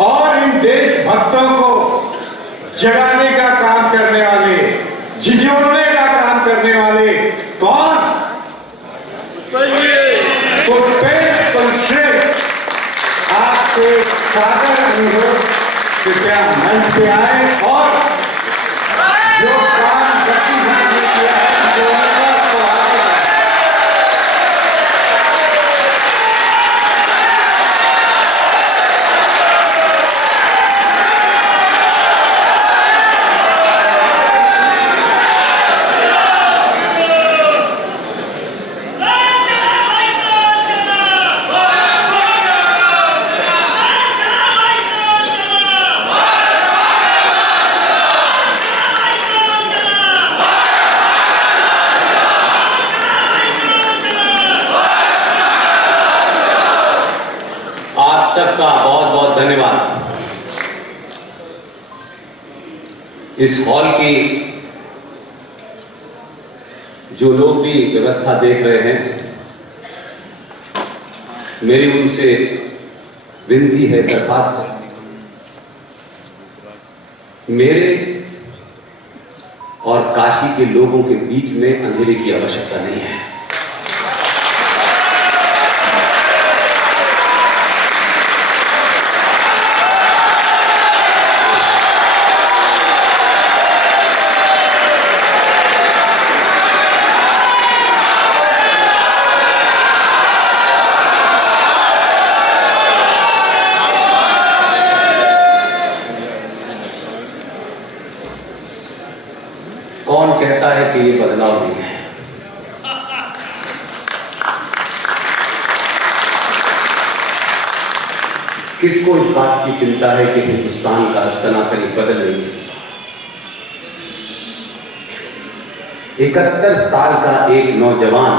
और इन देशभक्तों को जगाने का काम करने वाले, झिझोड़ने का काम करने वाले कौन? आपके सादर अनुरोध, कृपया मंच पे आए और जो काम गति ने किया है जो सबका बहुत बहुत धन्यवाद। इस हॉल की जो लोग भी व्यवस्था देख रहे हैं, मेरी उनसे विनती है, दरखास्त है, मेरे और काशी के लोगों के बीच में अंधेरे की आवश्यकता नहीं है। कौन कहता है कि ये बदलाव नहीं है? किसको इस बात की चिंता है कि हिंदुस्तान का सनातनी बदल नहीं सकता? 71 साल का एक नौजवान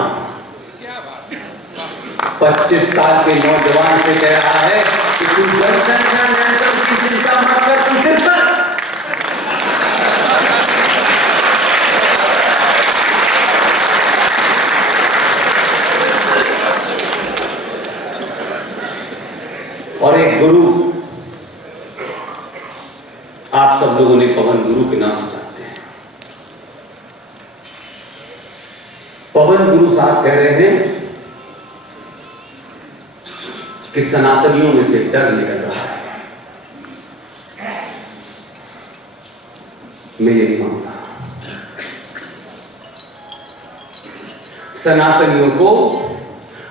25 साल के नौजवान से कह रहा है कि तू जनसंख्या नियंत्रण की चिंता मत कर, तू सिर्फ कर। और एक गुरु, आप सब लोगों ने पवन गुरु के नाम से जानते हैं। पवन गुरु साहब कह रहे हैं कि सनातनियों में से डर निकल रहा है। मैं ये नहीं मानता। सनातनियों को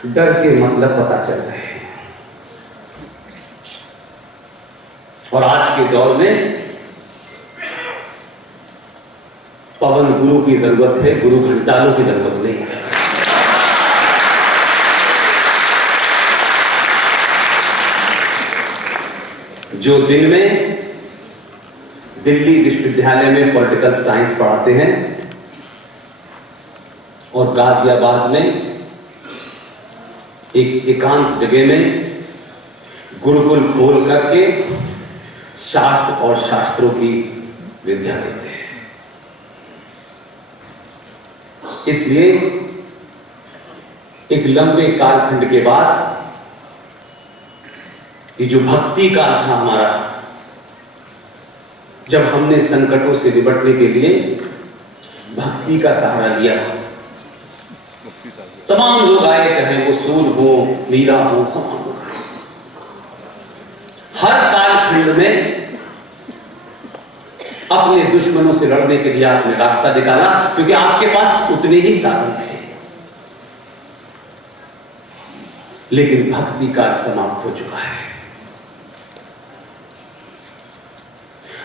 डर के मतलब पता चल रहे हैं। और आज के दौर में पवन गुरु की जरूरत है, गुरु घंटालों की जरूरत नहीं है। जो दिन में दिल्ली विश्वविद्यालय में पॉलिटिकल साइंस पढ़ाते हैं और गाजियाबाद में एक एकांत जगह में गुरुकुल खोल करके शास्त्र और शास्त्रों की विद्या देते हैं। इसलिए एक लंबे कालखंड के बाद ये जो भक्ति काल था हमारा, जब हमने संकटों से निपटने के लिए भक्ति का सहारा लिया, तमाम लोग आए, चाहे वो सूर हो, मीरा हो, तमाम लोग आए। हर कालखंड में अपने दुश्मनों से लड़ने के लिए आपने रास्ता निकाला, क्योंकि आपके पास उतने ही साधन थे। लेकिन भक्ति काल समाप्त हो चुका है।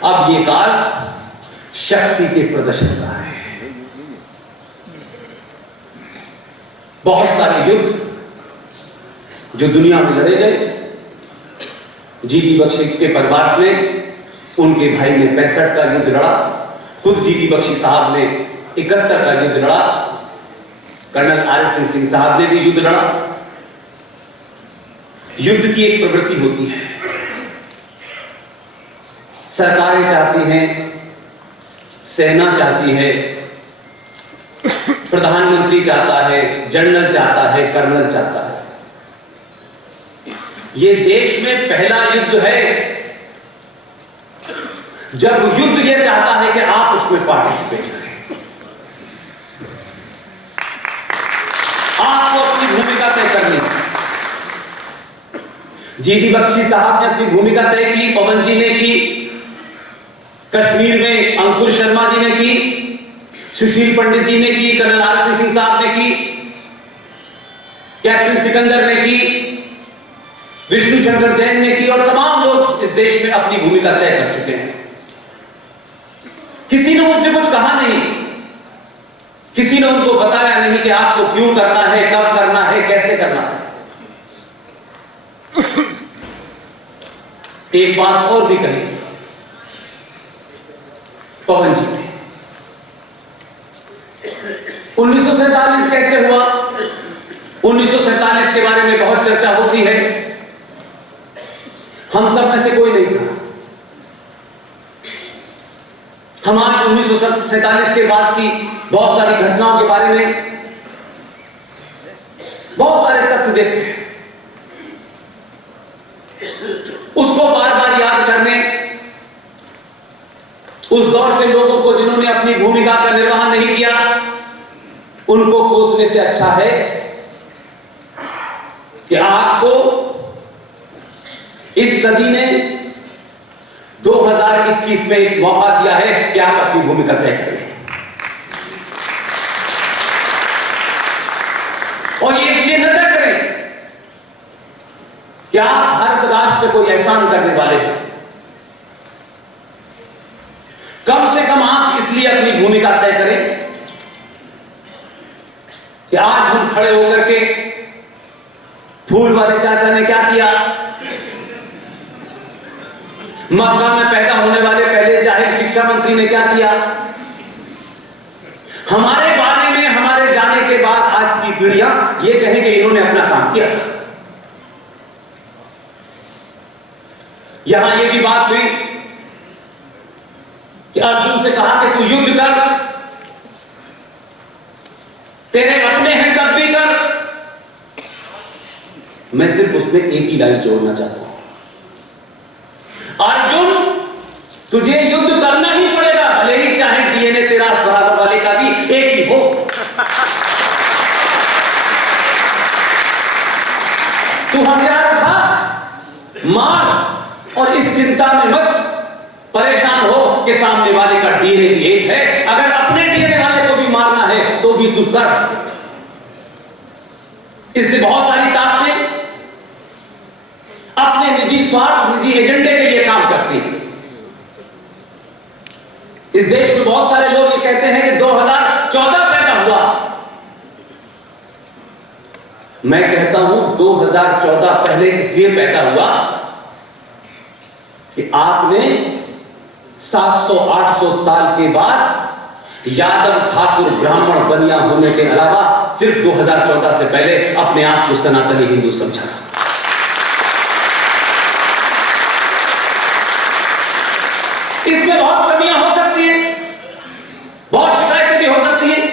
अब ये काल शक्ति के प्रदर्शन का है। बहुत सारे युद्ध जो दुनिया में लड़े गए, जीडी बख्शी के परिवार में उनके भाई ने 65 का युद्ध लड़ा, खुद जीडी बख्शी साहब ने 71 का युद्ध लड़ा, कर्नल आर.एस. सिंह साहब ने भी युद्ध लड़ा। युद्ध की एक प्रवृत्ति होती है, सरकारें चाहती हैं, सेना चाहती है, प्रधानमंत्री चाहता है, जनरल चाहता है, कर्नल चाहता है। यह देश में पहला युद्ध है जब युद्ध यह चाहता है कि आप उसमें पार्टिसिपेट करें, आपको अपनी भूमिका तय करनी है। जीडी बख्शी साहब ने अपनी भूमिका तय की, पवन जी ने की, कश्मीर में अंकुर शर्मा जी ने की, सुशील पंडित जी ने की, कर्नल आर सिंह साहब ने की, कैप्टन सिकंदर ने की, विष्णु शंकर जैन ने की, और तमाम लोग इस देश में अपनी भूमिका तय कर चुके हैं। किसी ने मुझसे कुछ कहा नहीं, किसी ने उनको बताया नहीं कि आपको क्यों करना है, कब करना है, कैसे करना है। एक बात और भी कही पवन जी ने, 1947 कैसे हुआ, 1947 के बारे में बहुत चर्चा होती है। हम सब में से कोई नहीं था। हम आज 1947 के बाद की बहुत सारी घटनाओं के बारे में बहुत सारे तथ्य देते हैं, उसको बार बार याद करने, उस दौर के लोगों को जिन्होंने अपनी भूमिका का निर्वहन नहीं किया, उनको कोसने से अच्छा है कि आपको इस सदी ने 2021 में एक मौका दिया है कि आप अपनी भूमिका तय करें। और ये इसलिए न तय करें कि आप भारत राष्ट्र पे कोई एहसान करने वाले हैं, कम से कम आप इसलिए अपनी भूमिका तय करें कि आज हम खड़े होकर के फूल वाले चाचा ने क्या किया, मक्का में पैदा होने वाले पहले जाहिर शिक्षा मंत्री ने क्या किया, हमारे बारे में हमारे जाने के बाद आज की पीढ़ियां ये कहें कि इन्होंने अपना काम किया। यहां ये भी बात हुई कि अर्जुन से कहा कि तू युद्ध कर, तेरे अपने हैं तब भी कर। मैं सिर्फ उसमें एक ही लाइन जोड़ना चाहता हूं, अर्जुन तुझे युद्ध करना ही पड़ेगा, भले ही चाहे डीएनए तेरा बराबर वाले का भी एक ही हो। तू हथियार उठा, मार, और इस चिंता में मत परेशान हो कि सामने वाले का डीएनए भी एक है। अगर अपने डीएनए वाले को भी मारना है तो भी तू कर। इसलिए बहुत सारी ताकतें अपने निजी स्वार्थ, निजी एजेंडे के लिए काम करती हैं। इस देश में बहुत सारे लोग ये कहते हैं कि 2014 पैदा हुआ। मैं कहता हूं 2014 पहले इसलिए पैदा हुआ कि आपने 700-800 साल के बाद यादव ठाकुर ब्राह्मण बनिया होने के अलावा सिर्फ 2014 से पहले अपने आप को सनातनी हिंदू समझा। इसमें बहुत कमियां हो सकती हैं, बहुत शिकायतें भी हो सकती हैं,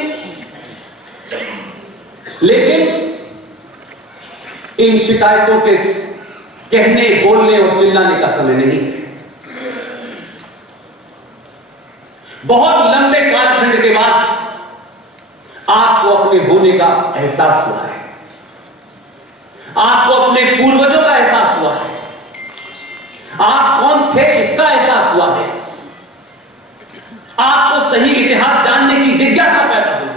लेकिन इन शिकायतों के कहने, बोलने और चिल्लाने का समय नहीं है। बहुत लंबे कालखंड के बाद आपको अपने होने का एहसास हुआ है, आपको अपने पूर्वजों का एहसास हुआ है, आप कौन थे इसका एहसास हुआ है, आपको सही इतिहास जानने की जिज्ञासा पैदा हुई है,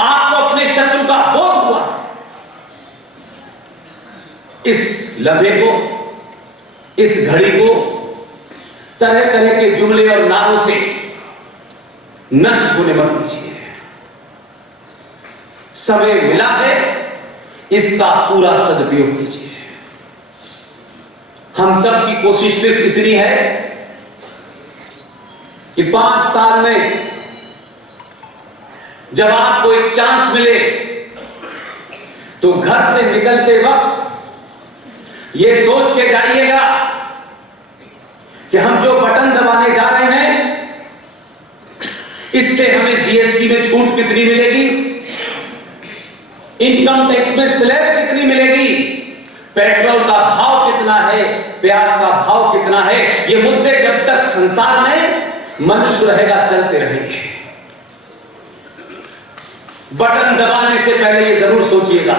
आपको अपने शत्रु का बोध हुआ है। इस लम्हे को, इस घड़ी को तरह तरह के जुमले और नारों से नष्ट होने मत दीजिए। समय मिला है, इसका पूरा सदुपयोग कीजिए। हम सब की कोशिश सिर्फ इतनी है कि 5 साल में जब आपको एक चांस मिले तो घर से निकलते वक्त यह सोच के जाइएगा कि हम जो बटन दबाने जा रहे हैं इससे हमें जीएसटी में छूट कितनी मिलेगी, इनकम टैक्स में स्लैब कितनी मिलेगी, पेट्रोल का भाव कितना कितना है, प्यास का भाव कितना है, ये मुद्दे जब तक संसार में मनुष्य रहेगा चलते रहेंगे। बटन दबाने से पहले ये जरूर सोचिएगा,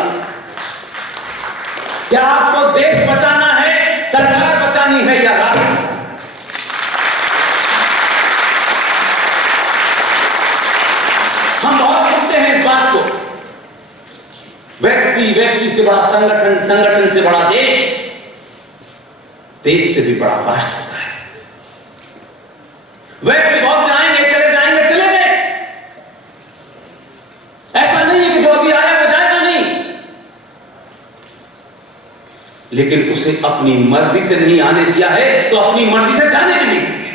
क्या आपको देश बचाना है, सरकार बचानी है या राष्ट्र? हम बहुत सुनते हैं इस बात को, व्यक्ति से बड़ा संगठन, संगठन से बड़ा देश, देश से भी बड़ा राष्ट्र होता है। व्यक्ति बहुत से आएंगे, चले जाएंगे, चले गए। ऐसा नहीं है कि जो अभी आया वो जाएगा नहीं, लेकिन उसे अपनी मर्जी से नहीं आने दिया है तो अपनी मर्जी से जाने भी नहीं देंगे।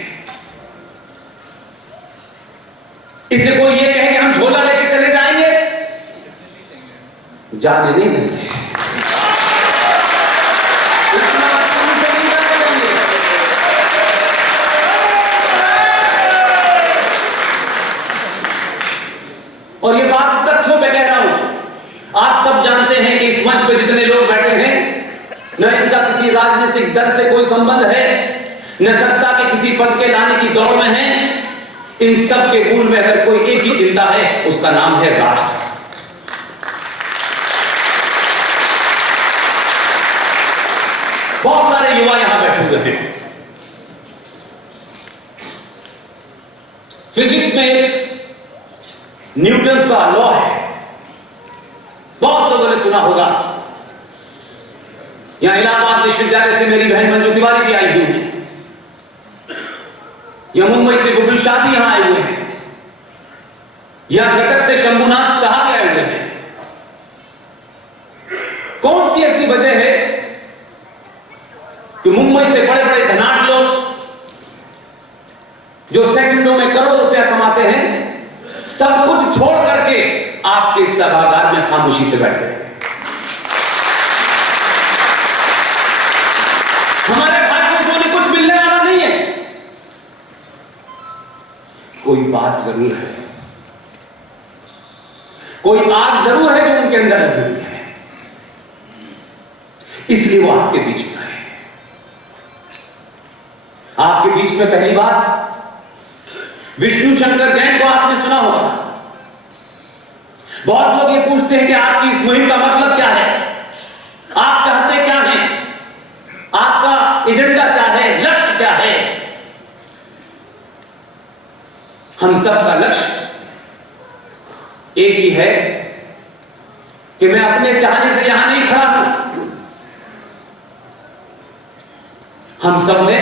इसलिए कोई ये कहे कि हम झोला लेके चले जाएंगे, जाने नहीं देंगे। इतना आसानी से नहीं जाने देंगे। और ये बात तथ्यों पे कह रहा हूं। आप सब जानते हैं कि इस मंच पे जितने लोग बैठे हैं, न इनका किसी राजनीतिक दल से कोई संबंध है, न सत्ता के किसी पद के लाने की दौड़ में है। इन सब के मूल में अगर कोई एक ही चिंता है, उसका नाम है राष्ट्र। बहुत सारे युवा यहां बैठे हुए हैं। फिजिक्स में एक न्यूटन का लॉ है, बहुत लोगों ने सुना होगा। यहां इलाहाबाद विश्वविद्यालय से मेरी बहन मंजू तिवारी भी आई हुई है, या मुंबई से गोविंद शाह भी यहां आए हुए हैं, या कटक से शंभुनाथ शाह भी आए हुए हैं। कौन सी ऐसी वजह है कि मुंबई से बड़े बड़े धनाढ्य लोग जो सेकंडों में करोड़ों रुपया कमाते हैं, सब कुछ छोड़ करके आपके सभागार में खामोशी से बैठे हैं? हमारे भाषण से उन्हें कुछ मिलने वाला नहीं है। कोई बात जरूर है, कोई आग जरूर है जो उनके अंदर लगी हुई है, इसलिए वो आपके बीच में आए। आपके बीच में पहली बार विष्णु शंकर जैन को आपने सुना होगा। बहुत लोग ये पूछते हैं कि आपकी इस मुहिम का मतलब क्या है, आप चाहते क्या हैं, आपका एजेंडा क्या है, लक्ष्य क्या है? हम सबका लक्ष्य एक ही है कि मैं अपने चाहने से यहां नहीं खड़ा हूं। हम सब ने,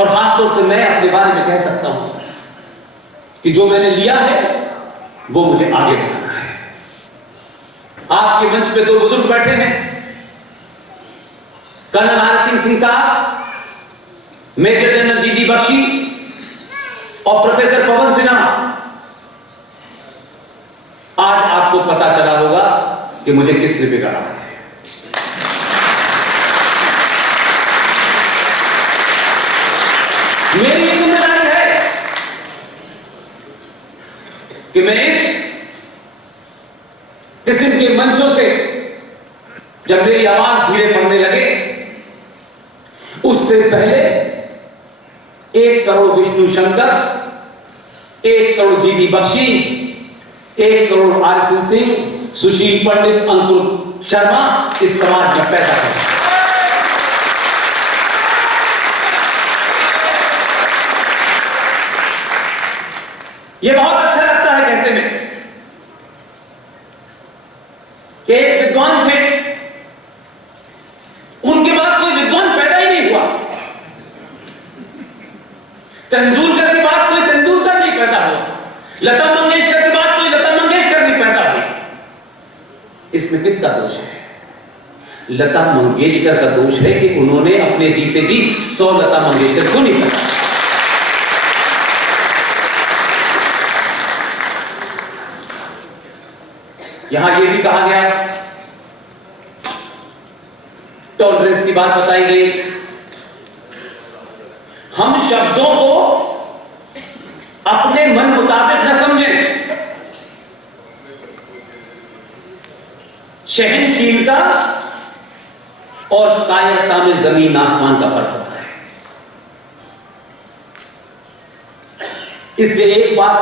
और खासतौर से मैं अपने बारे में कह सकता हूं कि जो मैंने लिया है वो मुझे आगे बढ़ाना है। आपके मंच पे दो बुजुर्ग बैठे हैं, कर्नल आर सिंह साहब, मेजर जनरल जी.डी. बख्शी और प्रोफेसर पवन सिन्हा। आज आपको पता चला होगा कि मुझे किसने बिगाड़ा है। मेरी ये जिम्मेदारी है कि मैं इस किस्म के मंचों से जब मेरी आवाज धीरे पड़ने लगे, उससे पहले 1 करोड़ विष्णु शंकर, 1 करोड़ जी.डी. बख्शी, 1 करोड़ आर सिंह, सुशील पंडित, अंकुर शर्मा इस समाज में पैदा करें। ये बहुत अच्छा लगता है कहते में कि एक विद्वान थे, उनके बाद कोई विद्वान पैदा ही नहीं हुआ। तेंदुलकर के बाद कोई तेंदुलकर नहीं पैदा हुआ, लता मंगेशकर के बाद कोई लता मंगेशकर नहीं पैदा हुई। इसमें किसका दोष है? लता मंगेशकर का दोष है कि उन्होंने अपने जीते जी 100 लता मंगेशकर क्यों नहीं पैदा। यहां यह भी कहा गया, टॉलरेंस की बात बताई गई। हम शब्दों को अपने मन मुताबिक न समझें। सहनशीलता और कायरता में जमीन आसमान का फर्क होता है। इसलिए एक बात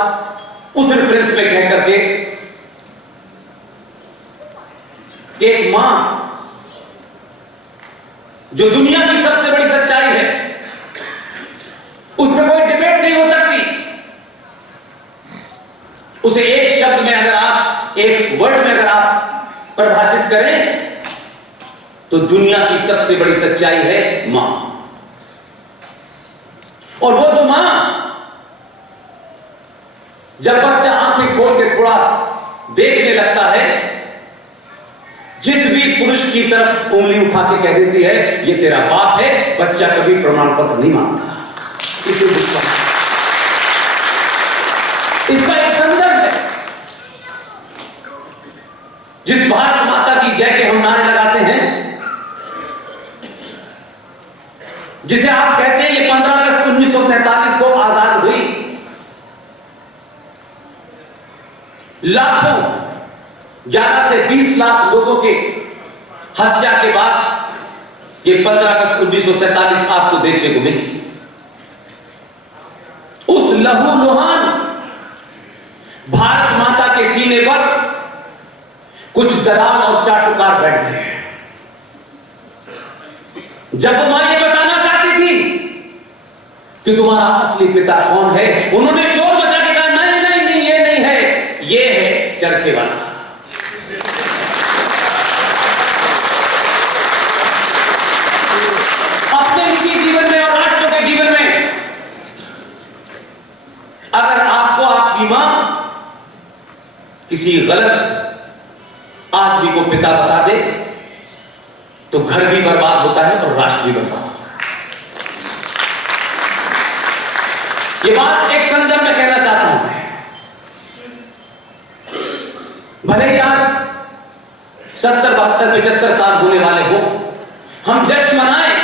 उस रेफरेंस में कह करके, एक मां जो दुनिया की सबसे बड़ी सच्चाई है, उसमें कोई डिबेट नहीं हो सकती। उसे एक शब्द में अगर आप, एक वर्ड में अगर आप परिभाषित करें तो दुनिया की सबसे बड़ी सच्चाई है मां। और वो जो मां जब बच्चा आंखें खोल के थोड़ा देखने लगता है, जिस भी पुरुष की तरफ उंगली उठा के कह देती है ये तेरा बाप है, बच्चा कभी प्रमाण पत्र नहीं मांगता। इसे विश्वास, इसका एक संदर्भ है। जिस भारत माता की जय के हम नारे लगाते हैं, जिसे आप कहते हैं ये 15 अगस्त 1947 को आजाद हुई, लाखों 11 से 20 लाख लोगों के हत्या के बाद ये 15 अगस्त 1947 आपको देखने को मिली। उस लहूलुहान भारत माता के सीने पर कुछ दलाल और चाटुकार बैठ गए। जब वो मां ये बताना चाहती थी कि तुम्हारा असली पिता कौन है, उन्होंने शोर मचा के कहा नहीं नहीं नहीं, ये नहीं है, ये है चरखे वाला। अपने निजी जीवन में और राष्ट्र के जीवन में अगर आपको आपकी मां किसी गलत आदमी को पिता बता दे तो घर भी बर्बाद होता है और राष्ट्र भी बर्बाद होता है। ये बात एक संदर्भ में कहना चाहता हूं मैं। भले ही आज 70, 72, 75 साल होने वाले हो, हम जश्न मनाएं,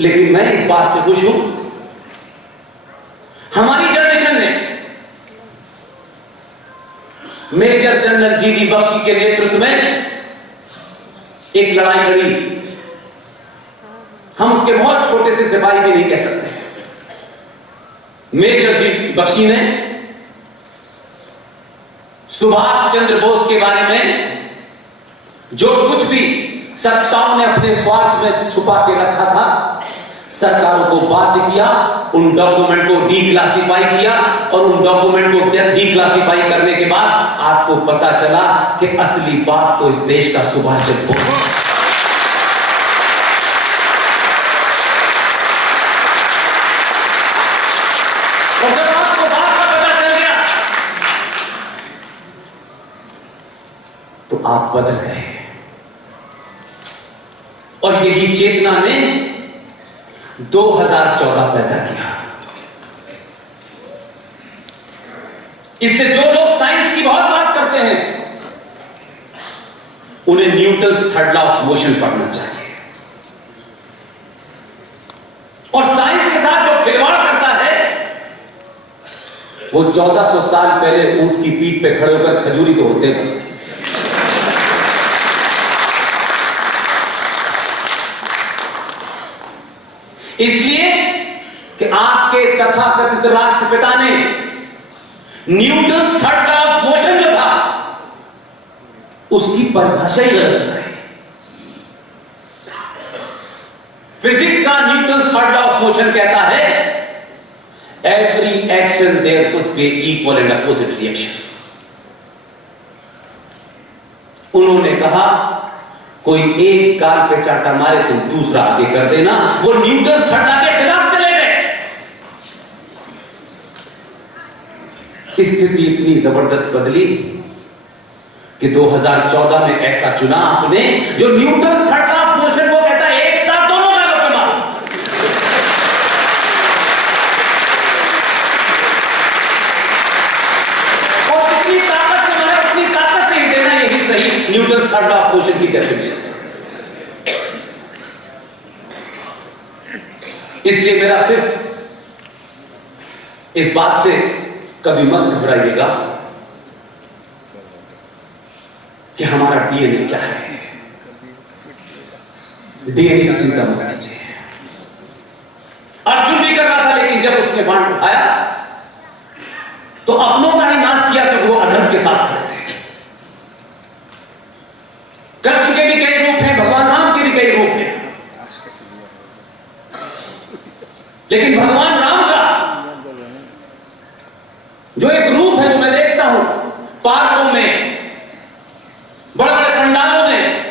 लेकिन मैं इस बात से खुश हूं हमारी जनरेशन ने मेजर जनरल जीडी बख्शी के नेतृत्व में एक लड़ाई लड़ी। हम उसके बहुत छोटे से सिपाही भी नहीं कह सकते। मेजर जीडी बख्शी ने सुभाष चंद्र बोस के बारे में जो कुछ भी सत्ताओं ने अपने स्वार्थ में छुपा के रखा था, सरकारों को बाध्य किया, उन डॉक्यूमेंट को डीक्लासिफाई किया, और उन डॉक्यूमेंट को डीक्लासिफाई करने के बाद आपको पता चला कि असली बात तो इस देश का सुभाष चंद्र बोस है। और जब आपको बात का पता चल गया तो आप बदल गए। और यही चेतना ने 2014 पैदा किया। इससे जो लोग साइंस की बहुत बात करते हैं, उन्हें Newton's third law of motion पढ़ना चाहिए। और साइंस के साथ जो खिलवाड़ करता है, वो 1400 साल पहले ऊंट की पीठ पे खड़े होकर खजूरी तो होते बस। इसलिए कि आपके तथाकथित राष्ट्रपिता ने Newton's third law of motion जो था उसकी परिभाषा ही गलत बताई। फिजिक्स का Newton's third law of motion कहता है every action there must be equal and opposite reaction. उन्होंने कहा कोई एक गाल पे चाटा मारे तो दूसरा आगे कर देना। वो न्यूटन्स थर्ड लॉ के खिलाफ चले गए। स्थिति इतनी जबरदस्त बदली कि 2014 में ऐसा चुना आपने जो Newton's third law of motion को कहता है एक साथ दोनों गालों पे मारो। और कितनी ताकत से मारे, उतनी ताकत से ही देना, यही सही Newton's third law of motion की डेफिनेशन। इसलिए मेरा सिर्फ इस बात से कभी मत घबराइएगा कि हमारा डीएनए क्या है। डीएनए की चिंता मत कीजिए। अर्जुन भी कर रहा था, लेकिन जब उसने बाण उठाया तो अपनों का ही नाश किया, क्योंकि वो अधर्म के साथ खड़े थे। कृष्ण के भी कई रूप हैं, भगवान राम के भी कई रूप हैं, लेकिन भगवान राम का जो एक रूप है, जो मैं देखता हूं पार्कों में, बड़े बड़े पंडालों में,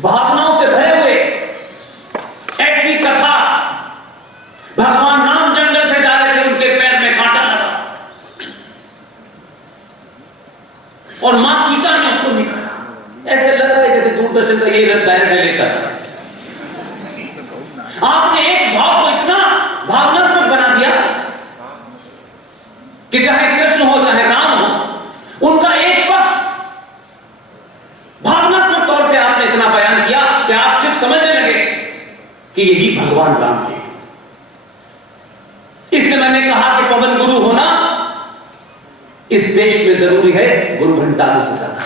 भावनाओं से भरे हुए, ऐसी कथा, भगवान राम जंगल से जा रहे थे, उनके पैर में कांटा लगा और मां सीता ने उसको निकाला। ऐसे लग रहा है जैसे दूरदर्शन का ये डायरेक्ट लेकर आपने एक भाव को इतना भावनात्मक बना दिया कि चाहे कृष्ण हो चाहे राम हो, उनका एक पक्ष भावनात्मक तौर से आपने इतना बयान किया कि आप सिर्फ समझने लगे कि यही भगवान राम है। इसलिए मैंने कहा कि पवन गुरु होना इस देश में जरूरी है, गुरु घंटाओं से ज्यादा।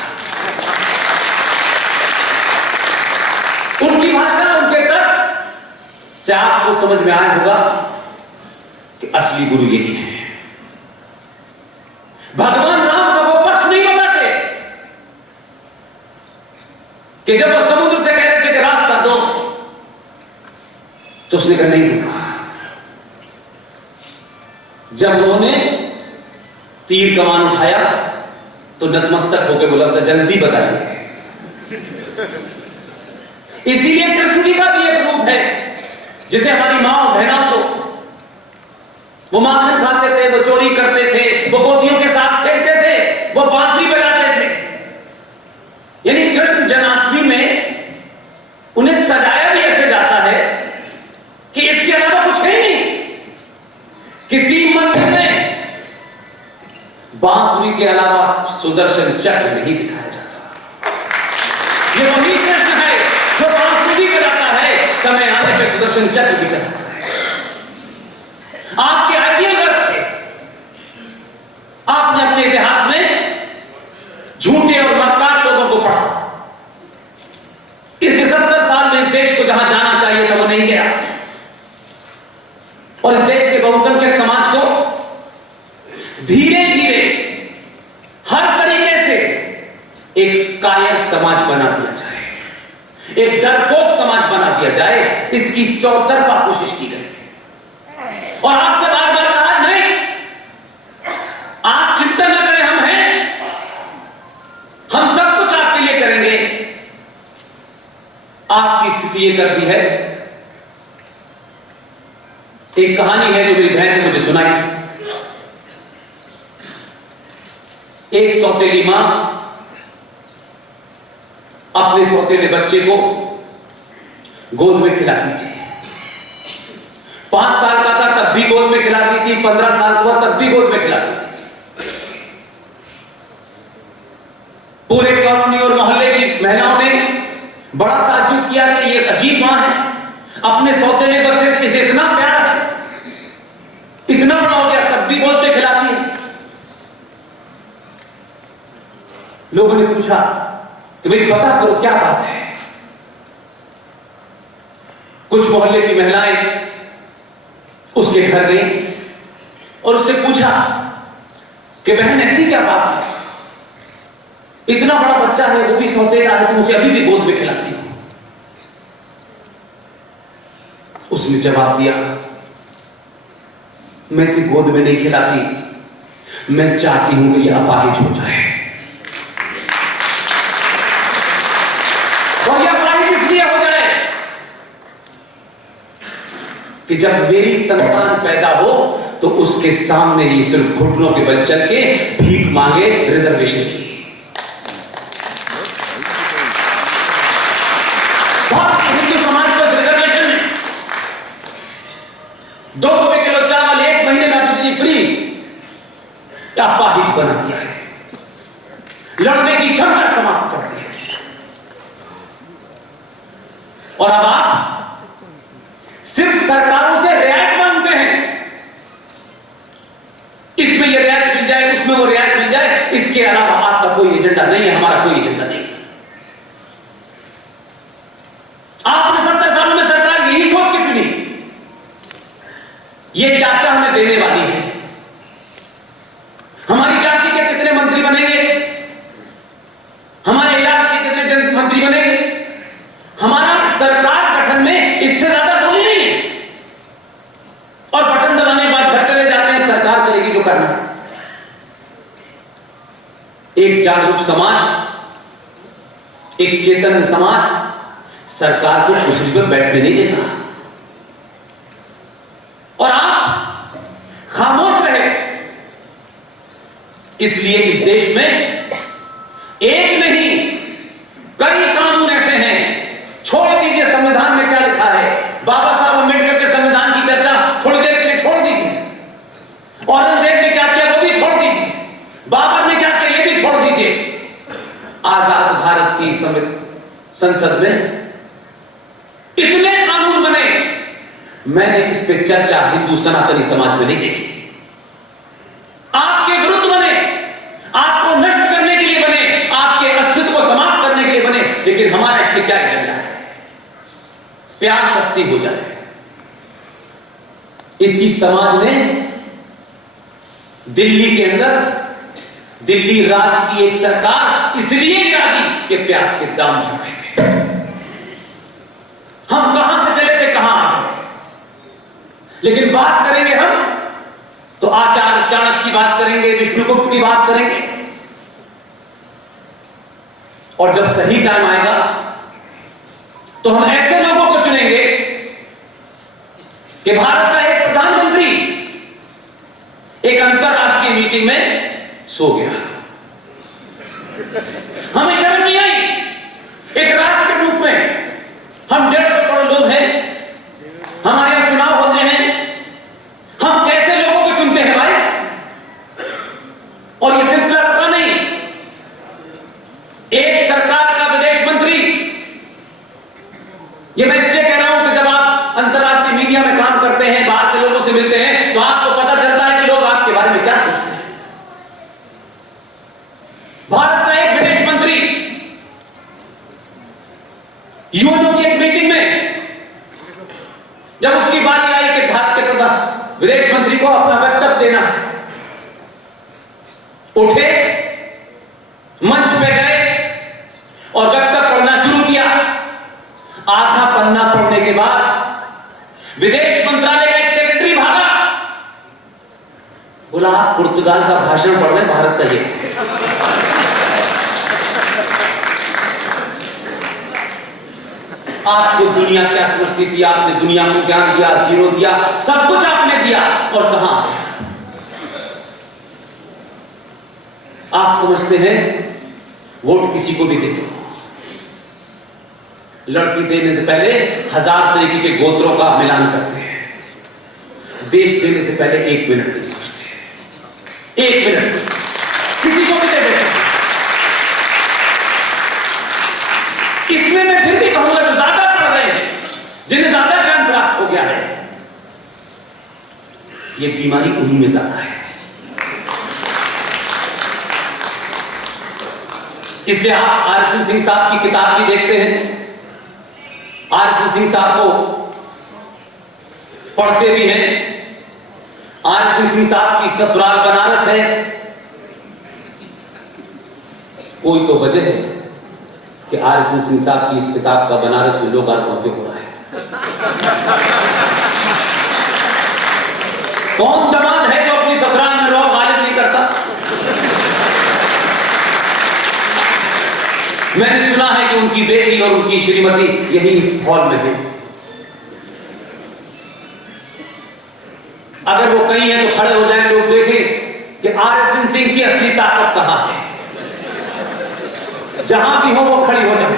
उनकी भाषा, उनके तर्क से आपको समझ में आया होगा कि असली गुरु यही है। भगवान राम का वो पक्ष नहीं बताते कि जब वो समुद्र से कह रहे थे कि रास्ता दो, तो उसने कहा नहीं दूंगा। जब उन्होंने तीर कमान उठाया तो नतमस्तक होकर बोला था जल्दी बताइए। इसीलिए कृष्ण जी का भी एक रूप है, जिसे हमारी मां और बहनों को, वो माखन खाते थे, वो चोरी करते थे, वो गोपियों के साथ खेलते थे, वो बांसुरी बजाते थे। यानी कृष्ण जन्माष्टमी में उन्हें सजाया भी ऐसे जाता है कि इसके अलावा कुछ है नहीं। किसी मंदिर में बांसुरी के अलावा सुदर्शन चक्र नहीं दिखाया जाता। ये वही कृष्ण है जो बांसुरी बजाता है, समय आने पे सुदर्शन चक्र भी चलाता है। आपके आइडियल अर्थ थे। आपने अपने इतिहास में झूठे और मक्कार लोगों को पढ़ा। इसके 70 साल में इस देश को जहां जाना चाहिए था वो नहीं गया, और इस देश के बहुसंख्यक समाज को धीरे धीरे हर तरीके से एक कायर समाज बना दिया जाए, एक डरपोक समाज बना दिया जाए, इसकी चौतरफा कोशिश की गई। और आपसे बार बार कहा नहीं, आप चिंता न करें, हम हैं, हम सब कुछ आपके लिए करेंगे। आपकी स्थिति ये करती है। एक कहानी है जो मेरी बहन ने मुझे सुनाई थी। एक सौतेली मां अपने सौतेले बच्चे को गोद में खिलाती थी। 5 साल का था तब भी गोद में खिलाती थी, 15 साल का हुआ तब भी गोद में खिलाती थी। पूरे कॉलोनी और मोहल्ले की महिलाओं ने बड़ा ताज्जुब किया कि ये अजीब मां है, अपने सौतेले बच्चे से इसे इतना प्यार है, इतना बड़ा हो गया तब भी गोद में खिलाती है। लोगों ने पूछा कि भाई पता करो क्या बात है। कुछ मोहल्ले की महिलाएं उसके घर गई और उससे पूछा कि बहन ऐसी क्या बात है, इतना बड़ा बच्चा है, वो भी सौतेला है, तुम उसे अभी भी गोद में खिलाती हो। उसने जवाब दिया, मैं इसे गोद में नहीं खिलाती, मैं चाहती हूं कि यह अपाहिज हो जाए। और यह अपाहिज इसलिए हो जाए कि जब मेरी संतान पैदा हो तो उसके सामने ये सिर्फ घुटनों के बल चल के भीख मांगे रिजर्वेशन की। हिंदू समाज को रिजर्वेशन में 2 रुपए किलो चावल, 1 महीने का बिजली फ्री, अपाहिज बना दिया है, लड़ने की क्षमता समाप्त कर दी है। और अब आप सिर्फ सरकारों से रियायत मांगते हैं, इसमें ये रियायत मिल जाए, उसमें वो रियायत मिल जाए, इसके अलावा आपका कोई एजेंडा नहीं है, हमारा कोई एजेंडा नहीं है। आप ये क्या क्या हमें देने वाली है। हमारी जाति के कितने मंत्री बनेंगे, हमारे इलाके के कितने मंत्री बनेंगे, हमारा सरकार गठन में इससे ज्यादा बोली नहीं है। और बटन दबाने के बाद घर चले जाते हैं, सरकार करेगी जो करना है। एक जागरूक समाज, एक चेतन समाज सरकार को कुर्सी पर बैठने नहीं देता, और आप खामोश रहे। इसलिए इस देश में एक नहीं कई कानून ऐसे हैं। छोड़ दीजिए संविधान में क्या लिखा है, बाबा साहब अम्बेडकर के संविधान की चर्चा थोड़ी देर के लिए छोड़ दीजिए। औरंगजेब ने क्या किया वो भी छोड़ दीजिए, बाबर ने क्या किया ये भी छोड़ दीजिए। आजाद भारत की संसद में इतने कानून बने, मैंने इस पे चर्चा हिंदू सनातनी समाज में नहीं देखी। आपके विरुद्ध बने, आपको नष्ट करने के लिए बने, आपके अस्तित्व को समाप्त करने के लिए बने, लेकिन हमारा इससे क्या एजेंडा है, प्यास सस्ती हो जाए। इसी समाज ने दिल्ली के अंदर दिल्ली राज्य की एक सरकार इसलिए गिरा दी कि प्याज के दाम बढ़ गए। हम कहां से चले थे कहां आ गए। लेकिन बात करेंगे हम तो आचार्य चाणक्य की बात करेंगे, विष्णुगुप्त की बात करेंगे। और जब सही टाइम आएगा तो हम ऐसे लोगों को चुनेंगे कि भारत का एक प्रधानमंत्री एक अंतरराष्ट्रीय मीटिंग में सो गया, हमें शर्म नहीं आई। एक राष्ट्र के रूप में हम 150 करोड़ लोग हैं, हमारे यहां चुनाव होते हैं, हम कैसे लोगों को चुनते हैं भाई। और यह सिलसिला रुका नहीं। एक सरकार का विदेश मंत्री, यह मैं इसलिए कह रहा हूं कि जब आप अंतरराष्ट्रीय मीडिया में काम करते हैं, बाहर के लोगों से मिलते हैं, तो आपको पता चलता है कि लोग आपके बारे में क्या सोचते हैं। भारत का एक विदेश मंत्री यूएनओ की एक मीटिंग में जब उसकी बारी आई कि भारत के प्रधान विदेश मंत्री को अपना वक्तव्य देना है, उठे, मंच पे गए और वक्तव्य पढ़ना शुरू किया। आधा पन्ना पढ़ने के बाद विदेश मंत्रालय का एक सेक्रेटरी भागा, बोला आप पुर्तगाल का भाषण पढ़ रहे हैं, भारत का ये। आपको दुनिया क्या समझती थी, आपने दुनिया को ज्ञान दिया, जीरो दिया, सब कुछ आपने दिया, और कहां आया। आप समझते हैं वोट किसी को भी दे दो, लड़की देने से पहले 1000 तरीके के गोत्रों का मिलान करते हैं, देश देने से पहले 1 मिनट नहीं सोचते, 1 मिनट किसी को भी दे देते। इसमें मैं फिर भी कहूंगा जो ज्यादा पढ़ रहे हैं, जिन्हें ज्यादा ज्ञान प्राप्त हो गया है, ये बीमारी उन्हीं में ज्यादा है। इसलिए आप आर.एस.एन. सिंह साहब की किताब भी देखते हैं, आर.एस.एन. सिंह साहब को पढ़ते भी हैं। आर.एस.एन. सिंह साहब की ससुराल बनारस है। कोई तो वजह है कि आर.एस.एन. सिंह साहब की इस किताब का बनारस में लोकार्पण क्यों हो रहा है। कौन दामाद है जो अपनी ससुराल में रौब गालिब नहीं करता। मैंने सुना है कि उनकी बेटी और उनकी श्रीमती यही इस हॉल में है। अगर वो कहीं है तो खड़े हो जाएं, लोग देखें कि आर.एस.एन. सिंह की असली ताकत कहां है। जहां भी हो वो खड़ी हो जाए।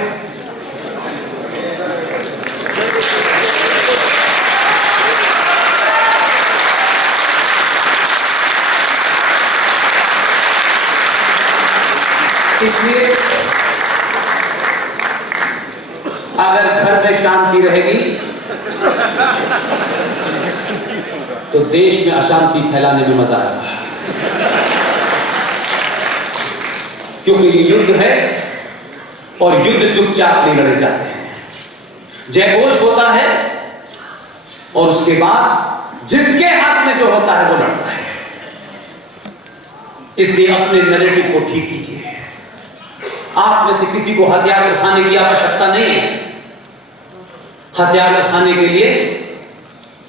इसलिए अगर घर में शांति रहेगी तो देश में अशांति फैलाने में मजा आएगा, क्योंकि ये युद्ध है और युद्ध चुपचाप नहीं लड़े जाते हैं। जयघोष होता है और उसके बाद जिसके हाथ में जो होता है वो लड़ता है। इसलिए अपने नैरेटिव को ठीक कीजिए। आप में से किसी को हथियार उठाने की आवश्यकता नहीं है। हथियार उठाने के लिए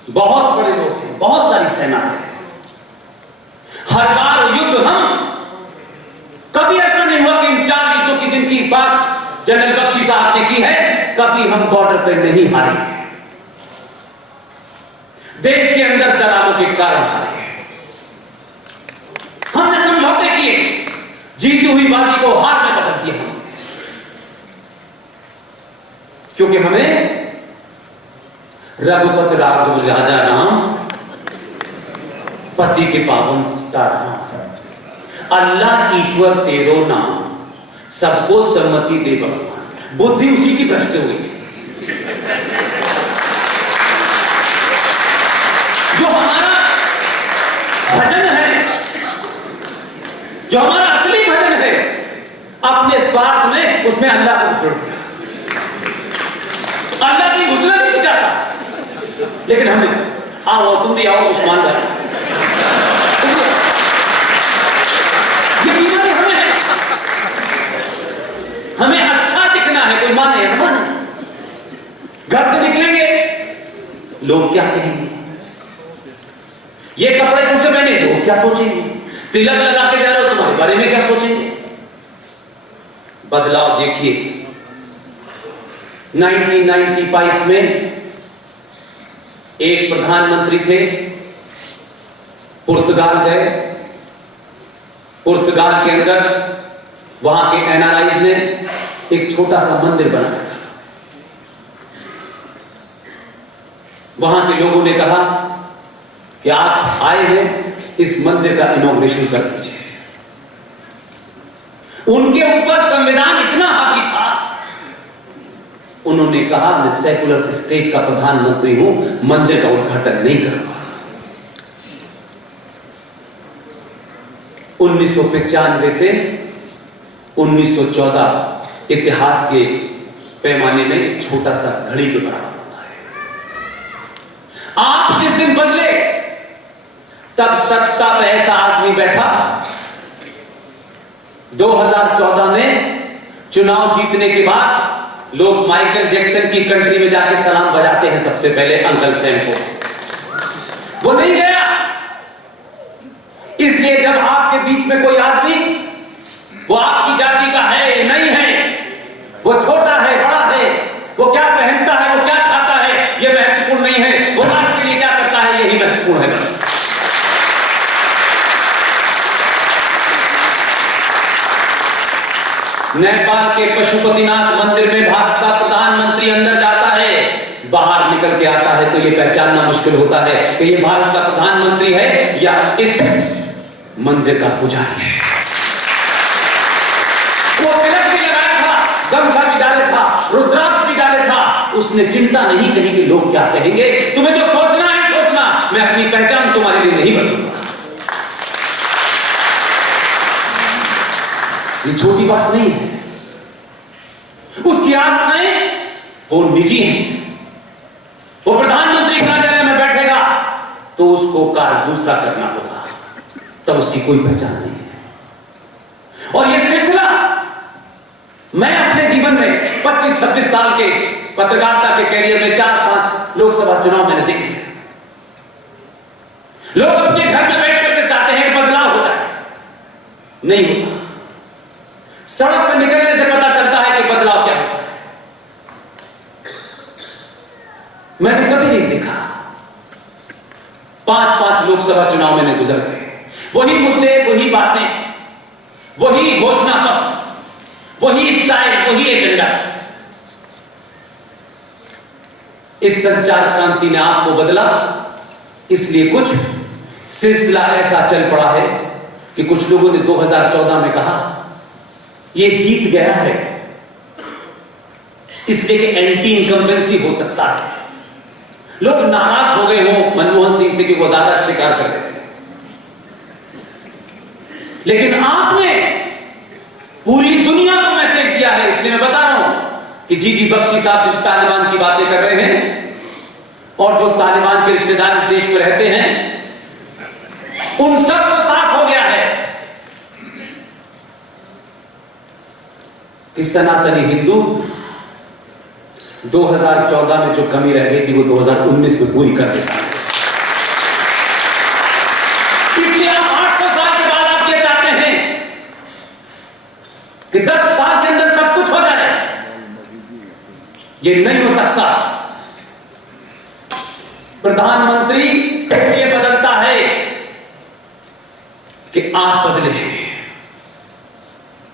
बहुत बड़े लोग हैं, बहुत सारी सेना है। हर बार युद्ध हम कभी ऐसा नहीं हुआ कि इन 4 युद्धों की जिनकी बात जनरल बख्शी साहब ने की है, कभी हम बॉर्डर पे नहीं हारे। देश के अंदर दलालों के कारण हारे। हमने समझौते किए, जीती हुई बाजी को हार में बदल दिया हमने, क्योंकि हमें रघुपत राघव राजा राम, पति के पावन राम, अल्लाह ईश्वर तेरो नाम, सबको सम्मति दे भगवान। बुद्धि उसी की भ्रष्ट हुई थी। जो हमारा भजन है, जो हमारा असली भजन है, अपने स्वार्थ में उसमें अल्लाह को घुसड़ दिया। अल्लाह की घुसना नहीं चाहता, लेकिन हमने आओ तुम भी आओ उस्मान भाई, ये बीमारी हमें है। हमें अच्छा दिखना है, कोई माने या न माने। घर से निकलेंगे लोग क्या कहेंगे, ये कपड़े कैसे पहने लोग क्या सोचेंगे, तिलक लगा के जा रहे हो तुम्हारे बारे में क्या सोचेंगे। बदलाव देखिए। 1995 में एक प्रधानमंत्री थे, पुर्तगाल गए। पुर्तगाल के अंदर वहां के एनआरआईज ने एक छोटा सा मंदिर बनाया था। वहां के लोगों ने कहा कि आप आए हैं, इस मंदिर का इनॉग्रेशन कर दीजिए। उनके ऊपर संविधान इतना हावी था, उन्होंने कहा मैं सेकुलर स्टेट का प्रधानमंत्री हूं, मंदिर का उद्घाटन नहीं करूंगा। 1995 से 1914 इतिहास के पैमाने में एक छोटा सा घड़ी के बराबर होता है। आप जिस दिन बदले, तब सत्ता पे ऐसा आदमी बैठा। 2014 में चुनाव जीतने के बाद लोग माइकल जैक्सन की कंट्री में जाके सलाम बजाते हैं सबसे पहले अंकल सैम को। वो नहीं गया। इसलिए जब आपके बीच में कोई आदमी, वो आपकी जाति का है नहीं है, वो छोटा है बड़ा है, वो क्या पहनता है वो क्या खाता है, ये महत्वपूर्ण नहीं है, वो राष्ट्र के लिए क्या करता है यही महत्वपूर्ण है बस। नेपाल के पशुपतिनाथ मंदिर में भारत का प्रधानमंत्री अंदर जाता है, बाहर निकल के आता है तो यह पहचानना मुश्किल होता है कि यह भारत का प्रधानमंत्री है या इस मंदिर का पुजारी है। वो तिलक भी लगाया था, गमछा भी डाले था, रुद्राक्ष भी डाले था। उसने चिंता नहीं कही कि लोग क्या कहेंगे। तुम्हें जो सोचना है सोचना, मैं अपनी पहचान तुम्हारे लिए नहीं बदलूंगा। ये छोटी बात नहीं है। उसकी आस्थाएं वो निजी हैं। वो प्रधानमंत्री कार्यालय में बैठेगा तो उसको कार्य दूसरा करना होगा, तब उसकी कोई पहचान नहीं है। और ये सिलसिला मैं अपने जीवन में 25-26 साल के पत्रकारिता के कैरियर में 4-5 लोकसभा चुनाव मैंने देखे। लोग अपने घर में बैठ करके चाहते हैं कि बदलाव हो जाए, नहीं होता। सड़क पर निकलने से पता चलता है कि बदलाव क्या होता है। मैंने कभी नहीं देखा। 5-5 लोकसभा चुनाव मैंने गुजर गए, वही मुद्दे, वही बातें, वही घोषणा पत्र, वही स्टाइल, वही एजेंडा। इस संचार क्रांति ने आपको बदला, इसलिए कुछ सिलसिला ऐसा चल पड़ा है कि कुछ लोगों ने 2014 में कहा ये जीत गया है, इसलिए कि एंटी इनकम्बेंसी हो सकता है। लोग नाराज हो गए हो मनमोहन सिंह से कि वो ज्यादा अच्छे कार्य कर रहे थे। लेकिन आपने पूरी दुनिया को मैसेज दिया है, इसलिए मैं बता रहा हूं कि जीडी बख्शी साहब जो तालिबान की बातें कर रहे हैं और जो तालिबान के के रिश्तेदार इस देश में रहते हैं, उन सबको साफ हो गया है कि सनातनी हिंदू 2014 में जो कमी रह गई थी वो 2019 में पूरी कर देता है। इसलिए आप 800 साल के बाद आप ये चाहते हैं कि 10 साल के अंदर सब कुछ हो जाए। ये नहीं हो सकता। प्रधानमंत्री इसलिए बदलता है कि आप बदले हैं,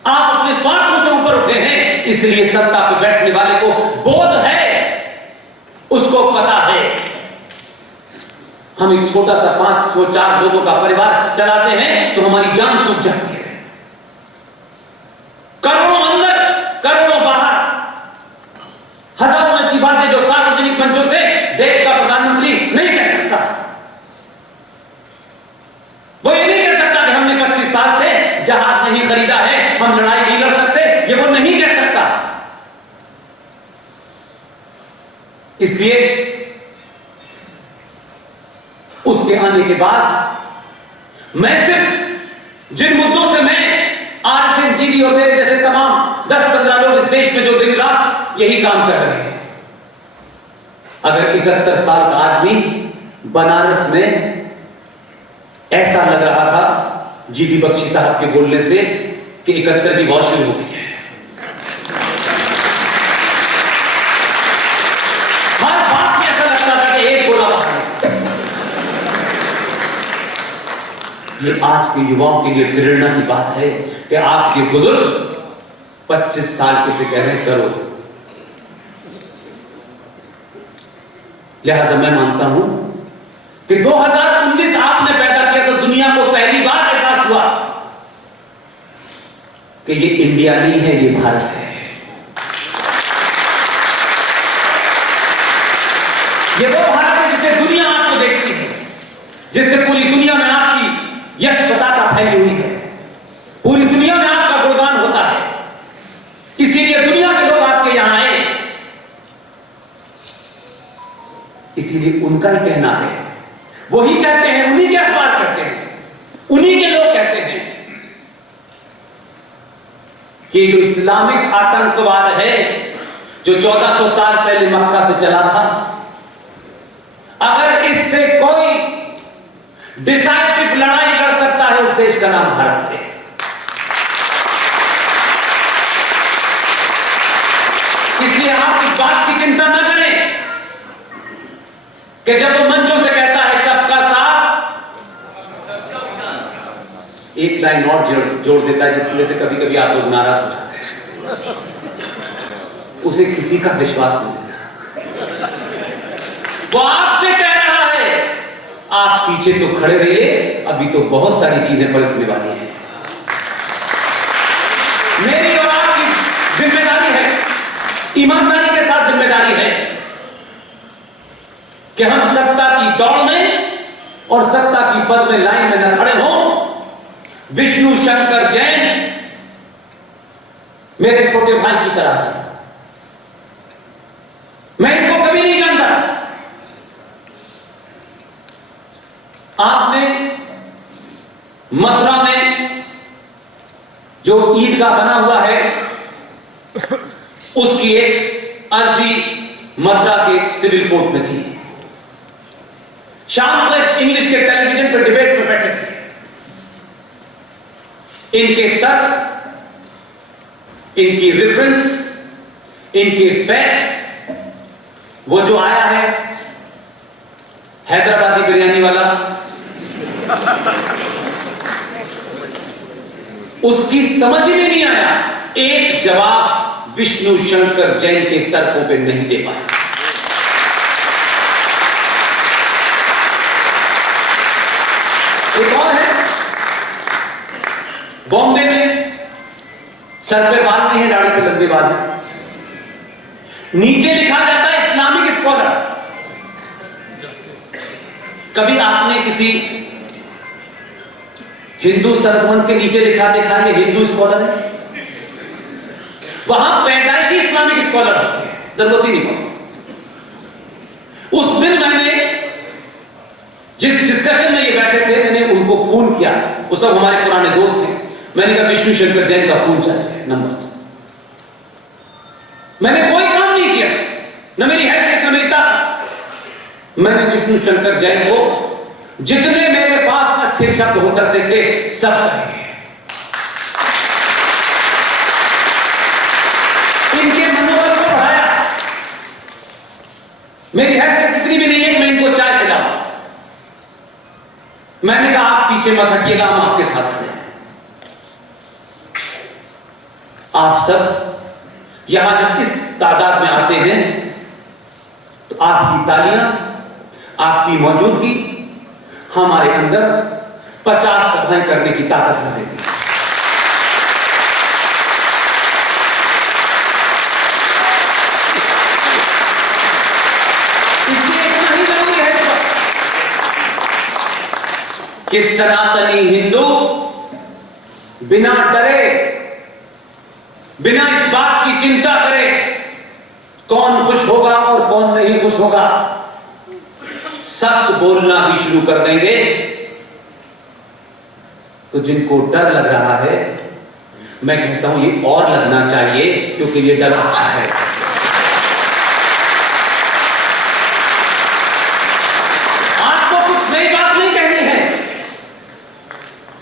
आप अपने स्वार्थों से ऊपर उठे हैं। इसलिए सत्ता पर बैठने वाले को बोध है, उसको पता है हम एक छोटा सा 504 लोगों का परिवार चलाते हैं तो हमारी जान सूख जाती है। करोड़ों अंदर करोड़ों बाहर, हजारों ऐसी बातें जो सार्वजनिक मंचों से देश का प्रधानमंत्री नहीं कह सकता। वो ये नहीं कह सकता कि हमने 25 साल से जहाज नहीं खरीदा है, हम लड़ाई नहीं लड़ सकते, ये वो नहीं कह सकता। इसलिए उसके आने के बाद मैं सिर्फ जिन मुद्दों से मैं आरएसएन जीडी और मेरे जैसे तमाम 10-15 लोग इस देश में जो दिन रात यही काम कर रहे हैं। अगर 71 साल का आदमी बनारस में ऐसा लग रहा था जीडी बख्शी साहब के बोलने से कि 71 की वॉशिंग हो गई है, हर बात में ऐसा लगता था कि एक गोला बाहर निकला। ये आज के युवाओं के लिए प्रेरणा की बात है कि आपके बुजुर्ग 25 साल के से कह रहे हैं करो। लिहाजा मैं मानता हूं कि 2019 आपने पैदा किया तो दुनिया को पहली बार एहसास हुआ कि ये इंडिया नहीं है, ये भारत है। ये वो भारत है जिसे दुनिया आपको देखती है, जिससे पूरी दुनिया में आपकी यश पताका फैली हुई है, पूरी दुनिया में आपका गुणगान होता है। इसीलिए दुनिया के लोग आपके यहां आए। इसीलिए उनका ही कहना है, वही कहते हैं, उन्हीं के अखबार कहते हैं, उन्हीं के लोग कहते हैं कि जो इस्लामिक आतंकवाद है जो 1400 साल पहले मक्का से चला था, अगर इससे कोई डिसाइसिव लड़ाई लड़ सकता है उस देश का नाम भारत है। इसलिए आप इस बात की चिंता न करें कि जब वो मंचों से कहता है सबका साथ, एक लाइन और जोड़ देता है जिसकी वजह से कभी कभी आप लोग नाराज हो जाते हैं। उसे किसी का विश्वास नहीं देता। वो आपसे कह रहा है आप पीछे तो खड़े रहिए, अभी तो बहुत सारी चीजें पलटने वाली हैं। मेरी और आपकी जिम्मेदारी है, ईमानदारी के साथ जिम्मेदारी है कि हम सत्ता की दौड़ में और सत्ता की पद में लाइन में न खड़े हों। विष्णु शंकर जैन मेरे छोटे भाई की तरह है, मैं इनको कभी नहीं जानता। आपने मथुरा में जो ईदगाह बना हुआ है उसकी एक अर्जी मथुरा के सिविल कोर्ट में थी। शाम को इंग्लिश के टेलीविजन पर डिबेट में बैठे थे। इनके तर्क, इनकी रेफरेंस, इनके फैक्ट, वो जो आया है हैदराबादी बिरयानी वाला, उसकी समझ ही में नहीं आया। एक जवाब विष्णु शंकर जैन के तर्कों पे नहीं दे पाया। एक और है, बॉम्बे में सर पे बाल नहीं है, दाढ़ी पे लंबे बाल है, नीचे लिखा जाता है इस्लामिक स्कॉलर। कभी आपने किसी हिंदू सरगमन के नीचे लिखा देखा है हिंदू स्कॉलर है? वहां पैदाइशी इस्लामिक स्कॉलर होते हैं, जरूरत ही नहीं पड़ती। उस दिन मैंने फोन किया, वो सब हमारे पुराने दोस्त हैं। मैंने कहा विष्णु शंकर जैन का फोन चाहिए, नंबर। मैंने कोई काम नहीं किया, न मेरी हैसियत न मेरी ताकत। मैंने विष्णु शंकर जैन को जितने मेरे पास अच्छे शब्द हो सकते थे सब कहे। इनके मनोबल को बढ़ाया। मेरी हैसियत इतनी भी नहीं है कि मैं इनको चाय पिलाऊं। मैंने कहा आप पीछे मत हटिएगा, हम आपके साथ खड़े हैं। आप सब यहां जब इस तादाद में आते हैं तो आपकी तालियां, आपकी मौजूदगी हमारे अंदर 50 सभाएं करने की ताकत भर देती है। इसलिए इतना ही जरूरी है इस वक्त कि सनातनी हिंदू बिना डरे, बिना इस बात की चिंता करे कौन खुश होगा और कौन नहीं खुश होगा, सख्त बोलना भी शुरू कर देंगे। तो जिनको डर लग रहा है, मैं कहता हूं ये और लगना चाहिए, क्योंकि ये डर अच्छा है। आपको कुछ नई बात नहीं कहनी है।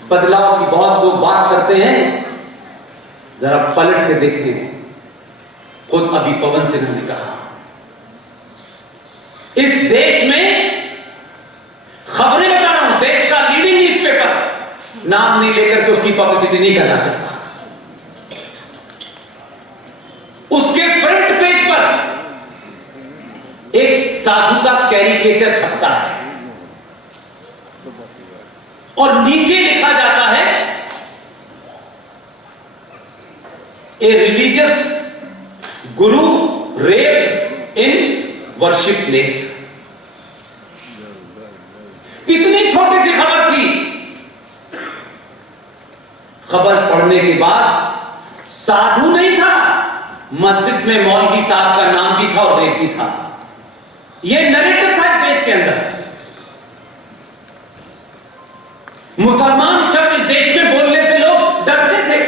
बदलाव की बहुत लोग बात करते हैं, जरा पलट के देखें। खुद अभी पवन सिन्हा ने कहा इस देश में, खबरें बता रहा हूं, देश का लीडिंग न्यूज़पेपर नाम नहीं लेकर के उसकी पब्लिसिटी नहीं करना चाहता, उसके फ्रंट पेज पर एक साधु का कैरिकेचर छपता है और नीचे लिखा जाता है a religious Guru rape in worship place. इतनी छोटी सी खबर थी। खबर पढ़ने के बाद साधु नहीं था, मस्जिद में मौलवी साहब का नाम भी था और रेप भी था। यह नैरेटिव था इस देश के अंदर। मुसलमान शब्द इस देश में बोलने से लोग डरते थे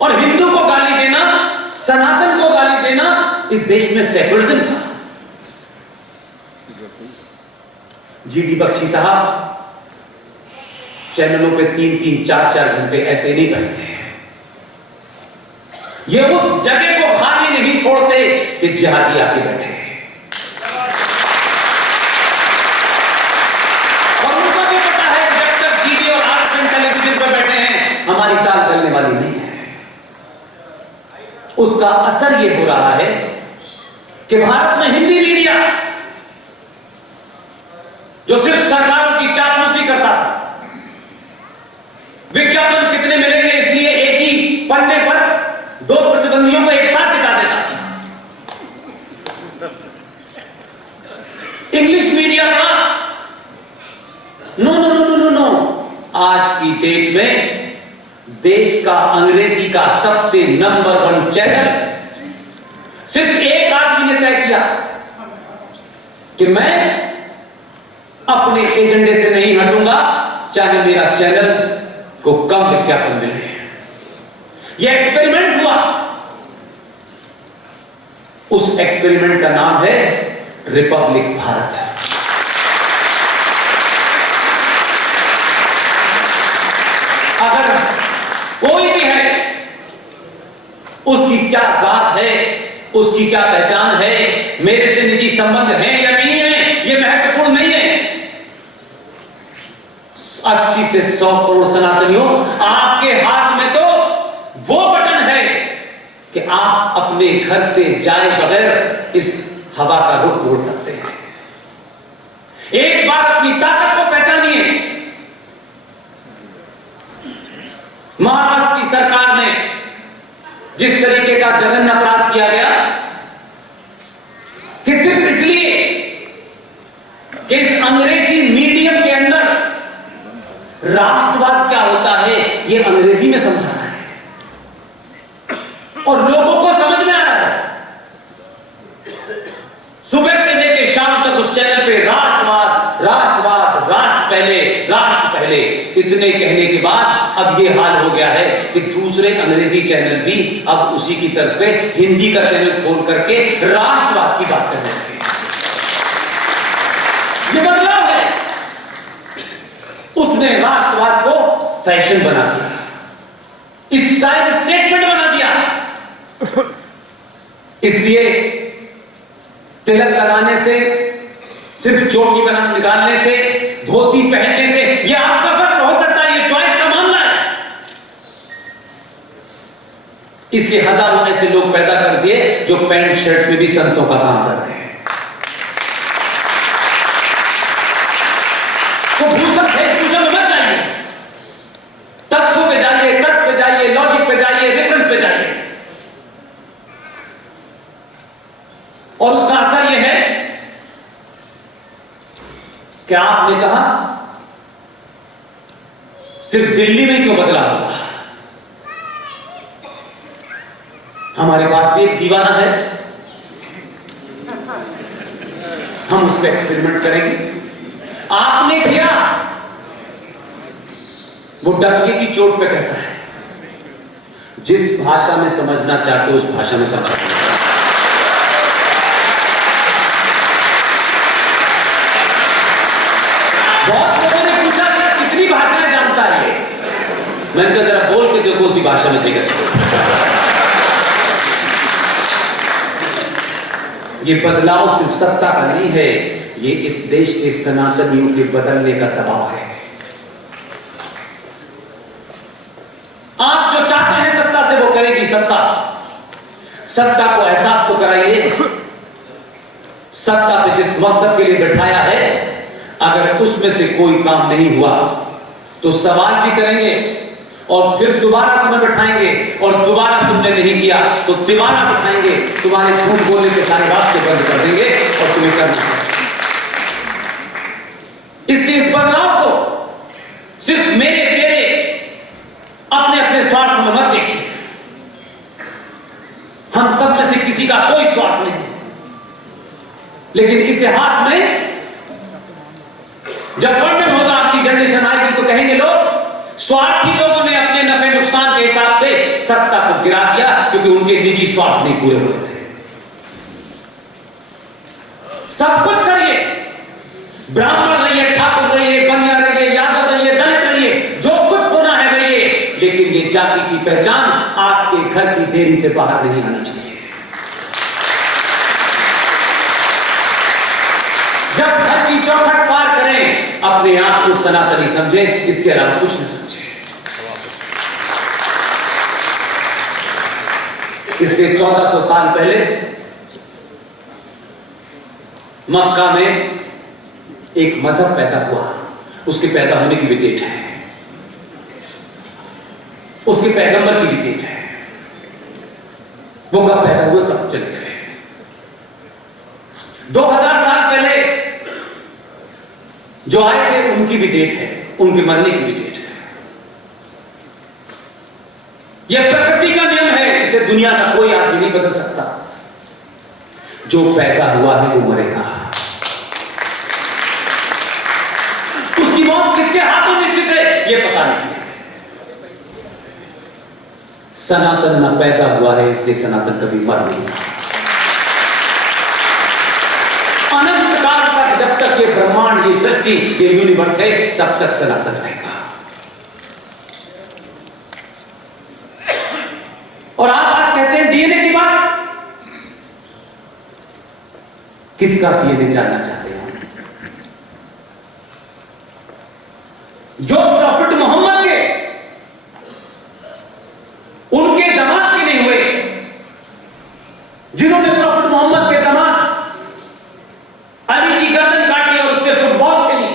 और हिंदू को गाली देना, सनातन को गाली देना इस देश में सेकुलरिज्म था। जीडी बख्शी साहब चैनलों पे 3-3, 4-4 घंटे ऐसे नहीं बैठते। ये उस जगह को खाली नहीं छोड़ते कि जिहादी आके बैठे। और उनको भी पता है कि जब तक जीडी और आरएसएन टेलीविजन पर बैठे हैं हमारी दाल गलने वाली नहीं है। उसका असर यह हो रहा है कि भारत में हिंदी मीडिया जो सिर्फ सरकारों की चापलूसी करता था, विज्ञापन कितने मिलेंगे इसलिए एक ही पन्ने पर 2 प्रतिबंधियों को एक साथ टिका देता था। इंग्लिश मीडिया का no no no no no no. आज की डेट में देश का अंग्रेजी का सबसे नंबर 1 चैनल सिर्फ एक आदमी ने तय किया कि मैं अपने एजेंडे से नहीं हटूंगा, चाहे मेरा चैनल को कम विज्ञापन मिले। यह एक्सपेरिमेंट हुआ। उस एक्सपेरिमेंट का नाम है रिपब्लिक भारत। अगर कोई भी है, उसकी क्या जात है, उसकी क्या पहचान है, मेरे से निजी संबंध है या नहीं है, यह महत्वपूर्ण नहीं है। 80 से 100 करोड़ सनातनियों, आपके हाथ में तो वो बटन है कि आप अपने घर से जाए बगैर इस हवा का रुख मोड़ सकते हैं। एक बार अपनी ताकत को पहचानिए। महाराष्ट्र की सरकार में जिस तरीके का जघन्य अपराध किया गया कि सिर्फ इसलिए कि इस अंग्रेजी मीडियम के अंदर राष्ट्रवाद क्या होता है यह अंग्रेजी में समझाना है और लोगों को समझ में आ रहा है। सुबह से लेकर शाम तक उस चैनल पे राष्ट्रवाद राष्ट्रवाद राष्ट्रवाद इतने कहने के बाद अब ये हाल हो गया है कि दूसरे अंग्रेजी चैनल भी अब उसी की तर्ज पे हिंदी का चैनल खोल करके राष्ट्रवाद की बात करने लगे। ये बदलाव है। उसने राष्ट्रवाद को फैशन बना दिया, स्टाइल स्टेटमेंट बना दिया। इसलिए तिलक लगाने से, सिर्फ चोटी बना निकालने से, धोती पहनने से, यह आपका वस्त्र हो सकता है, यह चॉइस का मामला है। इसलिए हजारों ऐसे लोग पैदा कर दिए जो पैंट शर्ट में भी संतों का काम कर रहे हैं। तो भूषण वेशभूषण में मत जाइए, तथ्यों पे जाइए, तर्क पे जाइए, लॉजिक पे जाइए, रेफरेंस पे जाइए। और उसका असर यह है कि आपने कहा सिर्फ दिल्ली में क्यों बदलाव होगा। हमारे पास भी एक दीवाना है, हम उस पर एक्सपेरिमेंट करेंगे। आपने किया, वो डंके की चोट पे कहता है, जिस भाषा में समझना चाहते हो उस भाषा में समझो। बहुत लोगों ने पूछा कि कितनी भाषाएं जानता है ये। मैंने कहा जरा बोल के देखो, उसी भाषा में देखा चलो। ये बदलाव सिर्फ सत्ता का नहीं है, ये इस देश के सनातनियों के बदलने का दबाव है। आप जो चाहते हैं सत्ता से वो करेगी सत्ता। सत्ता को एहसास तो कराइए। सत्ता पे जिस मकसद के लिए बैठाया है, अगर उसमें से कोई काम नहीं हुआ तो सवाल भी करेंगे और फिर दोबारा तुम्हें बैठाएंगे, और दोबारा तुमने नहीं किया तो दोबारा बैठाएंगे, तुम्हारे झूठ बोलने के सारे रास्ते बंद कर देंगे और तुम्हें करना है। इसलिए इस बदलाव को सिर्फ मेरे तेरे अपने अपने स्वार्थ में मत देखिए। हम सब में से किसी का कोई स्वार्थ नहीं, लेकिन इतिहास में जब वर्णन होगा, अगली जनरेशन आएगी तो कहेंगे लोग स्वार्थी लोगों ने अपने नफे नुकसान के हिसाब से सत्ता को गिरा दिया क्योंकि उनके निजी स्वार्थ नहीं पूरे हो रहे थे। सब कुछ करिए, ब्राह्मण रहिए, ठाकुर रहिए, बनिया रहिए, यादव रहिए, दलित रहिए, जो कुछ होना है रहिए, लेकिन ये जाति की पहचान आपके घर की देरी से बाहर नहीं आनी चाहिए। जब घर की चौखट पार करें, अपने आप को सनातनी समझें, इसके अलावा कुछ न समझें। इसलिए 1400 साल पहले मक्का में एक मजहब पैदा हुआ, उसके पैदा होने की भी डेट है, उसके पैगंबर की भी डेट है। वो कब पैदा हुए कब चले गए। 2000 साल पहले जो आए थे उनकी भी डेट है, उनके मरने की भी डेट है। यह प्रकृति का नियम है, इसे दुनिया का कोई आदमी नहीं बदल सकता। जो पैदा हुआ है वो मरेगा। उसकी मौत किसके हाथों निश्चित है ये पता नहीं है। सनातन न पैदा हुआ है, इसलिए सनातन कभी मर नहीं सकता। अनंत काल तक, जब तक ये ब्रह्मांड, ये सृष्टि, ये यूनिवर्स है, तब तक सनातन रहेगा। और आप आज कहते हैं डीएनए की बात, किसका डीएनए जानना चाहते हैं? जो प्रॉफिट मोहम्मद के, उनके दामाद के नहीं हुए, जिन्होंने प्रॉफिट मोहम्मद के दामाद अली की गर्दन काटी और उससे फुटबॉल खेली,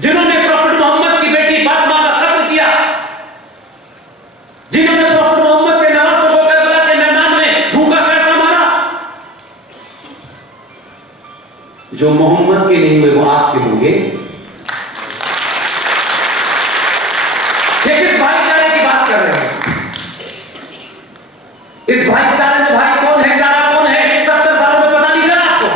जिन्होंने प्रॉफिट मोहम्मद की बेटी फातिमा का कत्ल किया, जिन्होंने प्रॉफिट मोहम्मद के नवासों को करबला के मैदान में भूखा पैसा मारा, जो मोहम्मद के नहीं हुए वो आपके होंगे। ये किस भाईचारे की बात कर रहे हैं? इस भाईचारे में भाई कौन है, चारा कौन है, 70 सालों में पता नहीं चला आपको।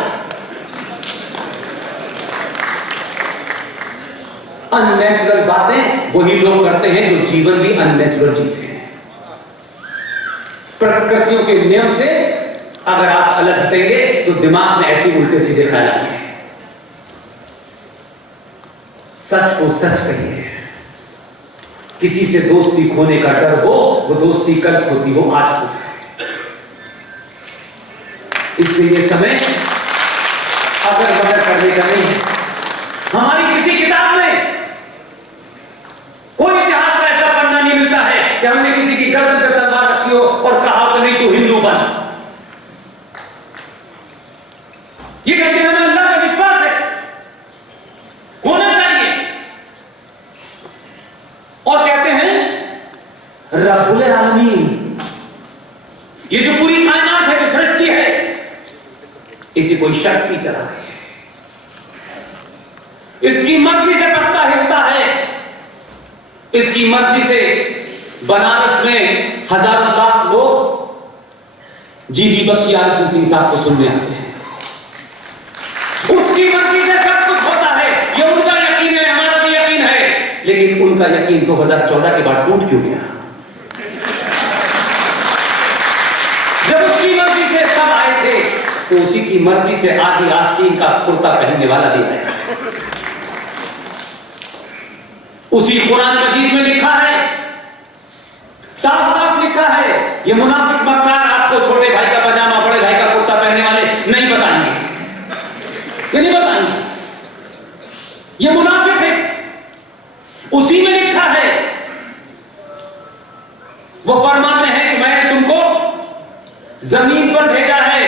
अननेचुरल बातें वही लोग करते हैं जो जीवन भी अननेचुरल जीते हैं। प्रकृतियों के नियम से अगर आप अलग हटेंगे तो दिमाग में ऐसी उल्टे सीधे ख्याल आएंगे। सच को सच कहिए। किसी से दोस्ती खोने का डर हो, वो दोस्ती कल खोती हो, आज हो जाए। इसलिए ये समय अगर बदर करने का नहीं है। हमारी किसी किताब में कोई इतिहास का ऐसा पन्ना नहीं मिलता है कि हमने किसी की गर्दन पर तलवार रखी हो और कहा कि नहीं तू हिंदू बन। ये कहते हैं हमें अल्लाह का विश्वास है, होना चाहिए, और कहते हैं रब्बुल आलमीन, ये जो पूरी कायनात है, जो सृष्टि है, इसे कोई शक्ति चला रही है, इसकी मर्जी से पत्ता हिलता है, इसकी मर्जी से बनारस में हजारों लाख लोग जीजी बख्शी आरिफ सिंह साहब को सुनने आते हैं। उसकी मर्जी से सब कुछ होता है, ये उनका यकीन है, हमारा भी यकीन है, लेकिन उनका यकीन 2014 के बाद टूट क्यों गया? जब उसकी मर्जी से सब आए थे तो उसी की मर्जी से आदि आस्तीन का कुर्ता पहनने वाला भी आया। उसी कुरान मजीद में लिखा है, साफ साफ लिखा है, ये मुनाफिक मक्कार आपको छोटे भाई का पजामा बड़े भाई का कुर्ता पहनने वाले नहीं बताएंगे, ये नहीं बताएंगे, ये मुनाफिक है। उसी में लिखा है, वो फरमाते हैं कि मैंने तुमको जमीन पर भेजा है,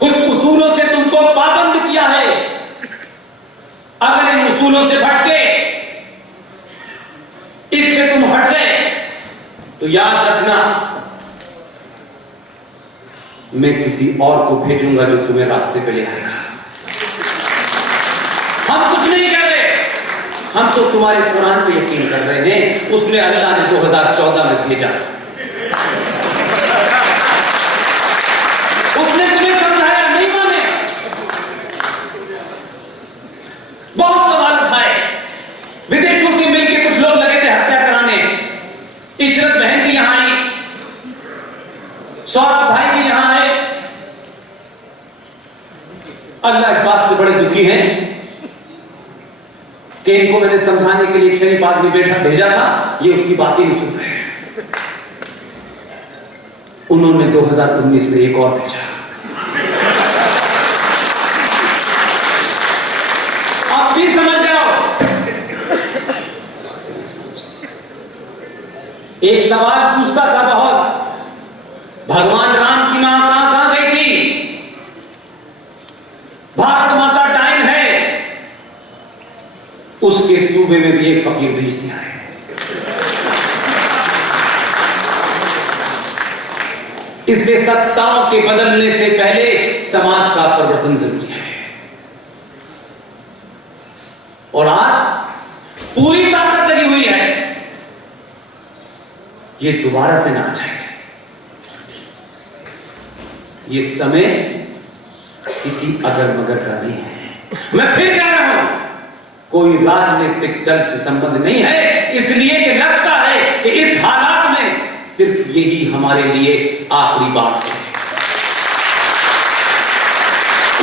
कुछ उसूलों से तुमको पाबंद किया है, अगर इन उसूलों से भटके, इससे तुम हट गए तो याद रखना मैं किसी और को भेजूंगा जो तुम्हें रास्ते पे ले आएगा। हम कुछ नहीं कर रहे, हम तो तुम्हारे कुरान पे यकीन कर रहे हैं, उसने अल्लाह ने 2014 में भेजा, उसने तुम्हें समझाया, नहीं माने, बहुत सवाल उठाए, विदेशों से मिलकर कुछ लोग लगे थे हत्या कराने, इशरत बहन भी यहां आई, सौरभ भाई भी यहां आए। अल्लाह इस बात से बड़े दुखी हैं कि इनको मैंने समझाने के लिए एक शरीफ आदमी बैठा भेजा था, ये उसकी बात ही नहीं सुन रहे। उन्होंने 2019 में एक और भेजा, अब भी समझ जाओ। एक सवाल पूछता था बहुत, भगवान राम की मां कहां गई थी? भारत माता डाइन है, उसके सूबे में भी एक फकीर भेज दिया है। इसलिए सत्ताओं के बदलने से पहले समाज का परिवर्तन जरूरी है। और आज पूरी ताकत लगी हुई है, ये दोबारा से ना आ जाएगा। ये समय किसी अगर मगर का नहीं है। मैं फिर कह रहा हूं, कोई राजनीतिक दल से संबंध नहीं है, इसलिए कि लगता है कि इस हालात में सिर्फ यही हमारे लिए आखिरी बात है।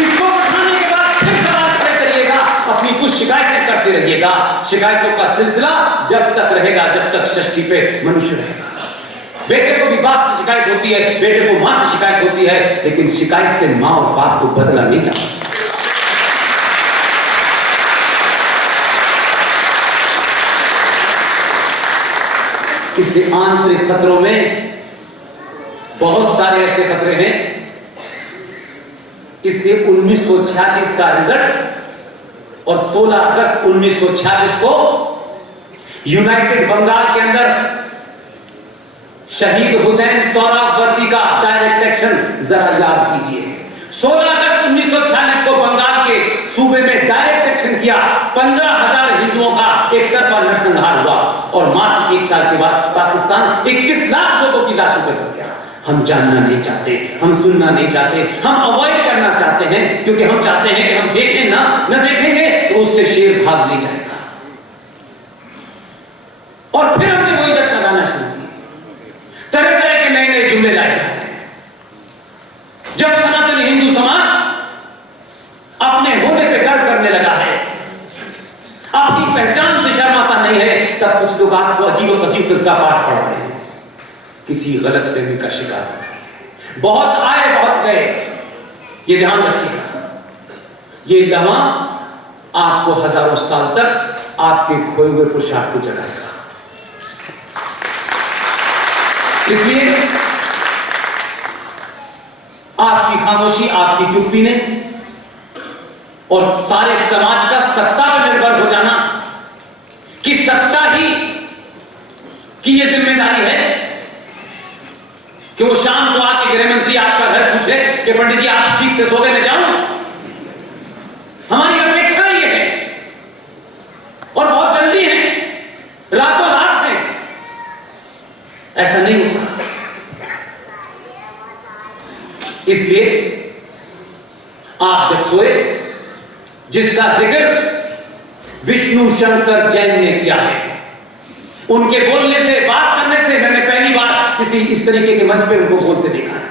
इसको उठाने के बाद फिर सवाल खड़े करिएगा, अपनी कुछ शिकायतें करते रहिएगा। शिकायतों का सिलसिला जब तक रहेगा जब तक सृष्टि पे मनुष्य रहेगा। बेटे को भी बाप से शिकायत होती है, बेटे को मां से शिकायत होती है, लेकिन शिकायत से मां और बाप को बदला नहीं जा सकता। इसलिए आंतरिक खतरों में बहुत सारे ऐसे खतरे हैं। इसलिए 1946 का रिजल्ट और 16 अगस्त 1946 को यूनाइटेड बंगाल के अंदर शहीद हुसैन सोहरावर्दी का डायरेक्ट एक्शन जरा याद कीजिए। 16 अगस्त 1946 को बंगाल के सूबे में डायरेक्ट एक्शन किया। 15,000 हिंदुओं का एक तरफा नरसंहार हुआ और मात्र एक साल के बाद पाकिस्तान 21 लाख लोगों की लाशों पर हो गया। हम जानना नहीं चाहते, हम सुनना नहीं चाहते, हम अवॉइड करना चाहते हैं, क्योंकि हम चाहते हैं कि हम देखें ना, न देखेंगे तो उससे शेर भाग नहीं जाएगा। और फिर हमने वही रट लगाना शुरू किया। तरह तरह के नए नए जुमले लाए जा रहे हैं। जब सनातन हिंदू समाज अपने होने पे गर्व करने लगा है, अपनी पहचान से शर्माता नहीं है, तब कुछ लोग आपको अजीब व गरीब किसका पाठ पढ़ा रहे हैं, किसी गलतफहमी का शिकार मत होइए। बहुत आए बहुत गए, ये ध्यान रखिएगा। ये लम्हा आपको हजारों साल तक आपके खोए हुए पुरुषार्थ को जगाएगा। इसलिए आपकी खामोशी, आपकी चुप्पी ने और सारे समाज का सत्ता पर निर्भर हो जाना कि सत्ता ही की यह जिम्मेदारी है कि वो शाम को आके गृह मंत्री आपका घर पूछे कि पंडित जी आप ठीक से सो गए, मैं जाऊं। हमारी अपेक्षा ये है और बहुत जल्दी है, रातों रात है। ऐसा नहीं होता। इसलिए आप जब सोए, जिसका जिक्र विष्णु शंकर जैन ने किया है, उनके बोलने से, बात करने से मैंने पहली बार किसी इस तरीके के मंच पे उनको बोलते देखा है।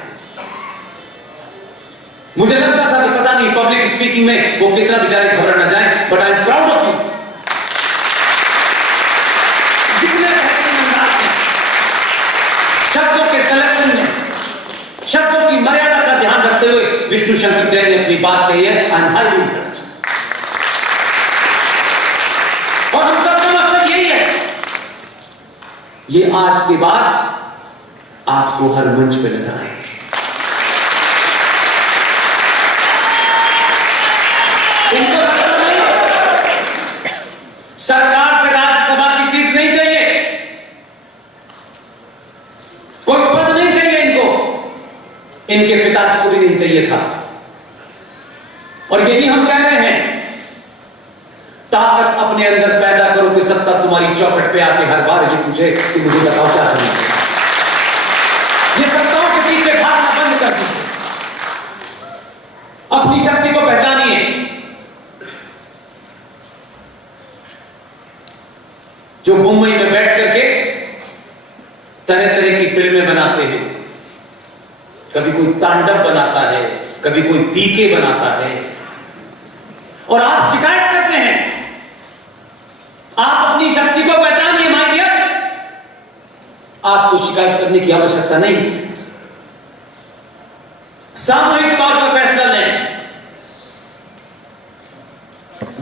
मुझे लगता था कि पता नहीं पब्लिक स्पीकिंग में वो कितना बेचारे घबरा ना जाए, but I am proud of you. जितने बेहतरीन अंदाज में, शब्दों के सिलेक्शन में, शब्दों की मर्यादा का ध्यान रखते हुए विष्णु शंकर जैन ने अपनी बात कही है। I am highly impressed. और हम सबका मकसद यही है, ये आज के बाद आपको हर मंच पे नजर आएंगे। इनको सत्ता नहीं, सरकार से राज्यसभा की सीट नहीं चाहिए, कोई पद नहीं चाहिए इनको, इनके पिताजी को भी नहीं चाहिए था। और यही हम कह रहे हैं, ताकत अपने अंदर पैदा करो कि सत्ता तुम्हारी चौखट पे आके हर बार ये पूछे कि मुझे बताओ क्या करना है। ये सत्ताओं के पीछे भागना बंद कर दीजिए, अपनी शक्ति को पहचानिए। जो मुंबई में बैठ करके तरह तरह की फिल्में बनाते हैं, कभी कोई तांडव बनाता है, कभी कोई पीके बनाता है, और आप शिकायत करते हैं। आप अपनी शक्ति को पहचानिए माय डियर, आपको शिकायत करने की आवश्यकता नहीं है। सामूहिक तौर पर फैसला लें।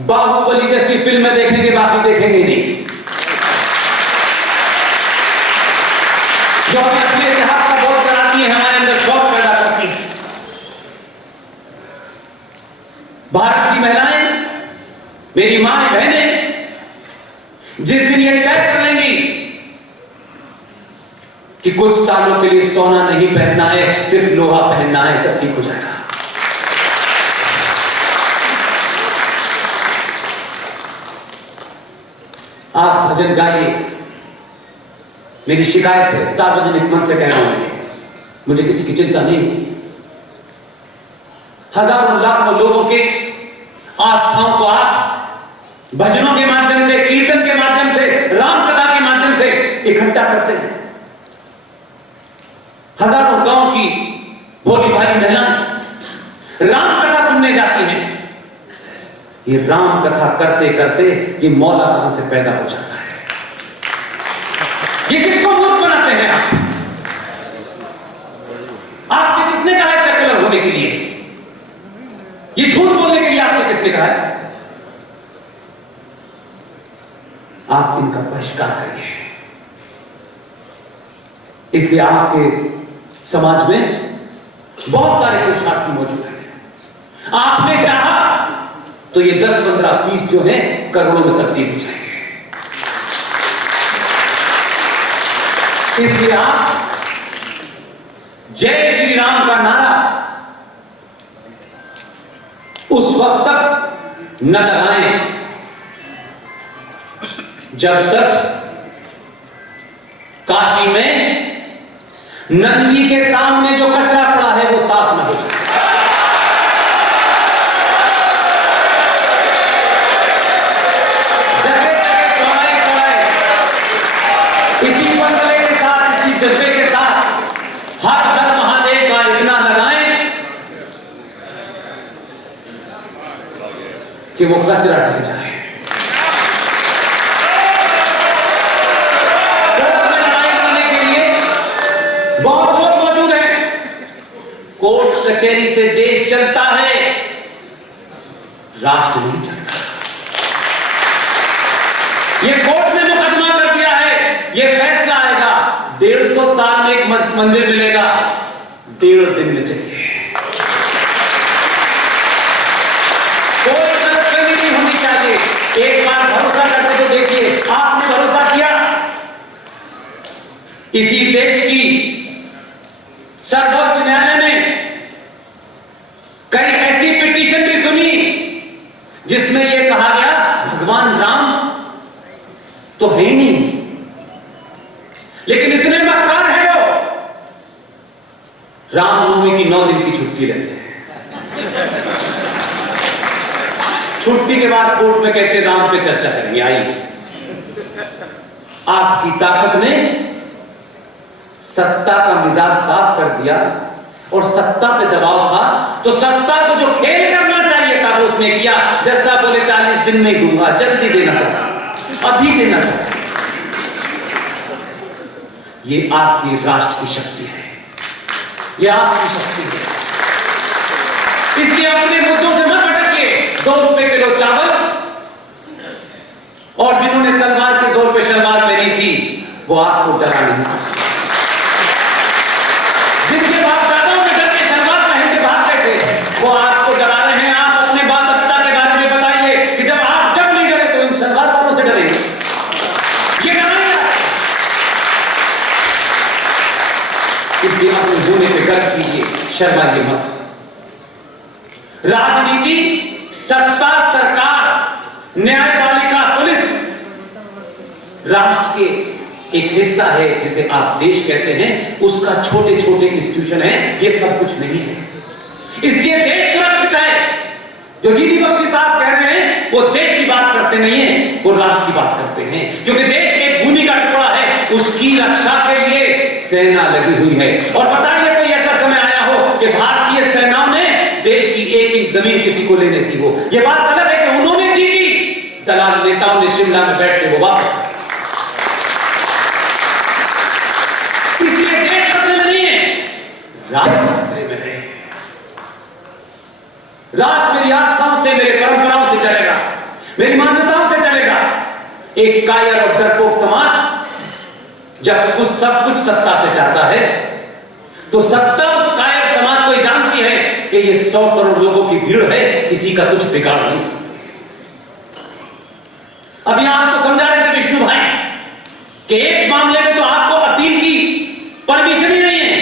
बाहुबली जैसी फिल्में देखेंगे, बाकी देखेंगे नहीं, जो हमें अपने इतिहास का बोध कराती है, हमारे अंदर शौक पैदा करती है। भारत की महिलाएं, मेरी मां बहनें, जिस दिन ये तय कर लेंगी कि कुछ सालों के लिए सोना नहीं पहनना है, सिर्फ लोहा पहनना है, सब ठीक हो जाएगा। आप भजन गाइए, मेरी शिकायत है, सार्वजनिक मन से कह रहा हूं, मुझे किसी की चिंता नहीं होती। हजारों लाखों लोगों के आस्थाओं को आप भजनों के माध्यम से, कीर्तन के माध्यम से, राम कथा के माध्यम से इकट्ठा करते हैं। हजारों गांव की भोली भाली महिलाएं राम कथा सुनने जाती हैं। ये राम कथा करते करते ये मौला कहां से पैदा हो जाता है। ये किसको मूर्ख बनाते हैं आप? आपसे किसने कहा है सेक्युलर होने के लिए? ये झूठ बोलने के लिए आपसे किसने कहा है? आप इनका बहिष्कार करिए। इसलिए आपके समाज में बहुत सारे पुरुषार्थी मौजूद हैं। आपने चाहा तो ये 10, 15, 20 जो है करोड़ों में तब्दील हो जाएंगे। इसलिए आप जय श्री राम का नारा उस वक्त तक न लगाएं जब तक काशी में नंदी के सामने जो कचरा पड़ा है वो साफ न हो जाए। जगह जगह चौराहे चौराहे कि वो कचरा ढह जाए। कोर्ट में लड़ाई लड़ने के लिए बहुत लोग मौजूद हैं। कोर्ट कचहरी से देश चलता है, राष्ट्र नहीं चलता। ये कोर्ट में मुकदमा कर दिया है, ये फैसला आएगा, 150 साल में एक मंदिर मिलेगा, 1.5 दिन में चाहिए। कोई गलतफहमी नहीं होनी चाहिए। एक बार भरोसा करके तो देखिए, आपने भरोसा किया, इसी देश की सर्वोच्च न्यायालय ने कई ऐसी पिटीशन भी सुनी जिसमें यह कहा गया भगवान राम तो है ही नहीं, लेकिन इतने मक्कार हैं वो, रामनवमी की 9 दिन की छुट्टी लेते हैं। छुट्टी के बाद कोर्ट में कहते राम पे चर्चा करेंगे, आइए। आपकी ताकत ने सत्ता का मिजाज साफ कर दिया, और सत्ता पे दबाव था तो सत्ता को जो खेल करना चाहिए था वो उसने किया। जैसा बोले 40 दिन में दूंगा, जल्दी देना चाहता, अभी देना चाहता। ये आपकी राष्ट्र की शक्ति है, ये आपकी शक्ति है। इसलिए अपने मुद्दों से मत भटकिए। 2 रुपए किलो चावल, और जिन्होंने तलवार के जोर पे शलवार पहनी थी वो आपको डरा नहीं सकते। जिनके बाप दादाओं ने डर के शलवार पहन के भाग गए थे वो आपको डरा रहे हैं। आप अपने बाप दादा के बारे में बताइए कि जब नहीं डरे तो इन शलवार वालों से डरेंगे। ये डराएगा, इसलिए अपने होने पे गर्व कीजिए, शर्माइए मत। राजनीति, सत्ता, सरकार, न्यायपालिका, पुलिस राष्ट्र के एक हिस्सा है जिसे आप देश कहते हैं, उसका छोटे छोटे इंस्टीट्यूशन है, ये सब कुछ नहीं है। इसलिए देश सुरक्षित है। जो जीडी बख्शी साहब कह रहे हैं वो देश की बात करते नहीं है, वो राष्ट्र की बात करते हैं, क्योंकि देश एक भूमि का टुकड़ा है, उसकी रक्षा के लिए सेना लगी हुई है। और बताइए कोई ऐसा समय आया हो कि भारतीय सेनाओं ने देश की 1 इंच जमीन किसी को लेने दी हो। यह बात अलग है कि उन्होंने जीती, दलाल नेताओं ने शिमला में बैठ के वो वापस। इसलिए देश खतरे में नहीं है, राष्ट्र खतरे में है। राष्ट्र मेरी आस्थाओं से, मेरे परंपराओं से चलेगा, मेरी मान्यताओं से चलेगा। एक कायर और डरपोक समाज जब कुछ सब कुछ सत्ता से चाहता है तो सत्ता उस कायर समाज को जानती है कि ये 100 करोड़ लोगों की भीड़ है, किसी का कुछ बिगाड़ नहीं सकती। अभी आपको समझा रहे थे विष्णु भाई कि एक मामले में तो आपको अपील की परमिशन ही नहीं है,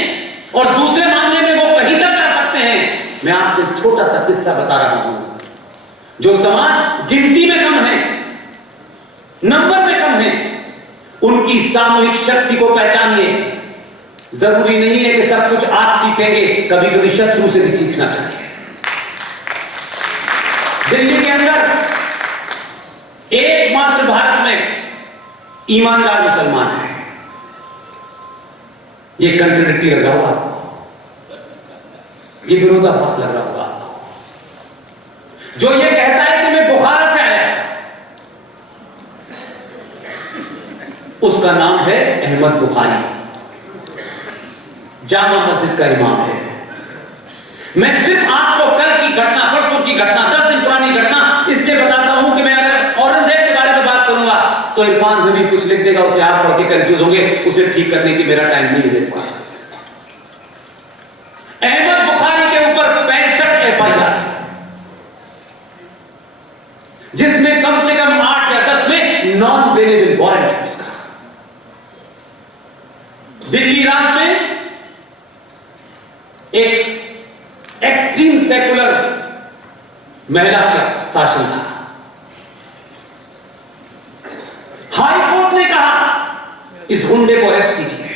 और दूसरे मामले में वो कहीं तक जा सकते हैं। मैं आपको एक छोटा सा किस्सा बता रहा हूं। जो समाज गिनती में कम है, नंबर में कम है, उनकी सामूहिक शक्ति को पहचानिए। जरूरी नहीं है कि सब कुछ आप सीखेंगे, कभी कभी शत्रु से भी सीखना चाहिए। दिल्ली के अंदर एकमात्र भारत में ईमानदार मुसलमान है। ये कंट्राडिक्टी लग रहा होगा आपको, ये विरोधाभास लग रहा होगा आपको। जो ये कहता है कि मैं बुखारा से आया था, उसका नाम है अहमद बुखारी, जामा मस्जिद का इमाम है। मैं सिर्फ आपको कल की घटना, परसों की घटना, 10 दिन पुरानी घटना इसलिए बताता हूं कि मैं अगर औरंगजेब के बारे में बात करूंगा तो इरफान हबीब कुछ लिख देगा, उसे आप पढ़ के कंफ्यूज होंगे, उसे ठीक करने की मेरा टाइम नहीं है मेरे पास। अहमद बुखारी के ऊपर 65 FIR, जिसमें कम से कम 8 या 10 में नॉन बेलेबल वारंट है उसका। दिल्ली राज्य में एक एक्सट्रीम सेकुलर महिला का शासन था। हाई कोर्ट ने कहा इस गुंडे को अरेस्ट कीजिए,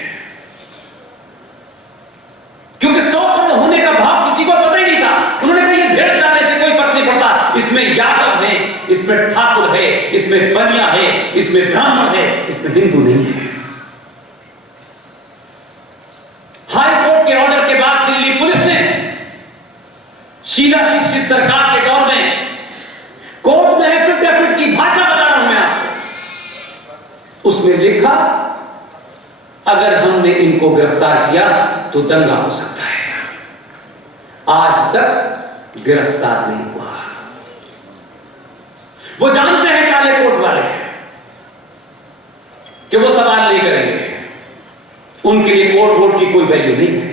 क्योंकि 100 करोड़ होने का भाव किसी को पता ही नहीं था। उन्होंने कहा ये भेड़ चाले से कोई फर्क नहीं पड़ता, इसमें यादव है, इसमें ठाकुर है, इसमें बनिया है, इसमें ब्राह्मण है, इसमें हिंदू नहीं है। हाई कोर्ट के ऑर्डर के बाद दिल्ली पुलिस ने शीला दीक्षित सरकार के दौर में कोर्ट में एफिडेविट की भाषा बता रहा हूं मैं आपको। उसमें लिखा अगर हमने इनको गिरफ्तार किया तो दंगा हो सकता है। आज तक गिरफ्तार नहीं हुआ। वो जानते हैं काले कोट वाले कि वो सवाल नहीं करेंगे, उनके लिए कोर्ट वोट की कोई वैल्यू नहीं है।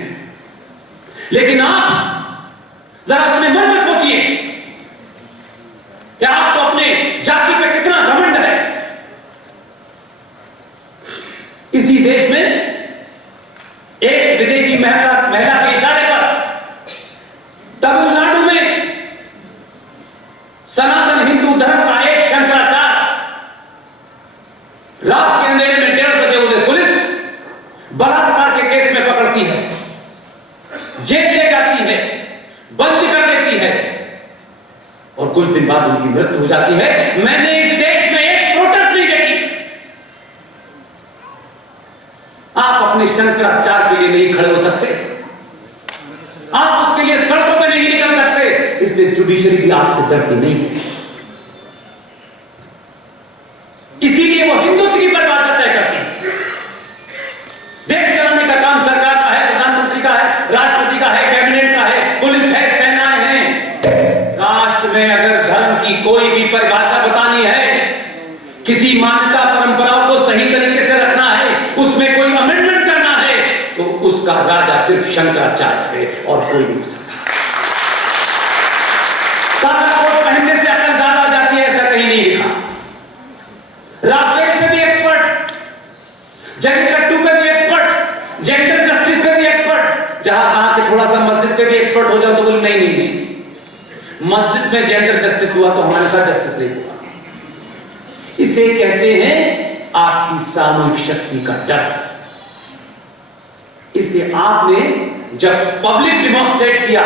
लेकिन आप जरा अपने मन में सोचिए कि आपको अपने जाति पे कितना घमंड है। इसी देश में एक विदेशी महिला के इशारे पर तमिलनाडु में सनातन हिंदू धर्म का एक शंकराचार्य रात के अंधेरे में 1:30 बजे उन्हें पुलिस बलात्कार के केस में पकड़ती है, जेल ले जाती है, बंद कर देती है और कुछ दिन बाद उनकी मृत्यु हो जाती है। मैंने इस देश में एक प्रोटेस्ट नहीं देखी। आप अपने शंकराचार्य के लिए नहीं खड़े हो सकते, आप उसके लिए सड़कों पे नहीं निकल सकते, इसलिए जुडिशरी भी आपसे डरती नहीं है। इसीलिए वो हिंदुत्व की परिभाषा तय करती है। देश चलाने का काम सरकार का है, प्रधानमंत्री का है, राष्ट्रपति का है, कैबिनेट का है, पुलिस है, सेनाएं हैं। राष्ट्र में अगर धर्म की कोई भी परिभाषा बतानी है, किसी मान्यता परंपराओं को सही तरीके से रखना है, उसमें कोई अमेंडमेंट करना है, तो उसका राजा सिर्फ शंकराचार्य है और कोई नहीं हो सकता। सादा कोट पहनने से अकल ज्यादा आ जाती है, ऐसा कहीं नहीं लिखा। राफेल पे भी एक्सपर्ट, जलीकट्टू पे भी एक्सपर्ट, जेंडर जस्टिस पे भी एक्सपर्ट। जहां कहा कि थोड़ा सा मस्जिद पे भी एक्सपर्ट हो जाओ तो बोले नहीं नहीं नहीं, मस्जिद में जेंडर जस्टिस हुआ तो हमारे साथ जस्टिस नहीं हुआ। इसे कहते हैं आपकी सामूहिक शक्ति का डर। इसलिए आपने जब पब्लिक डिमॉन्स्ट्रेट किया,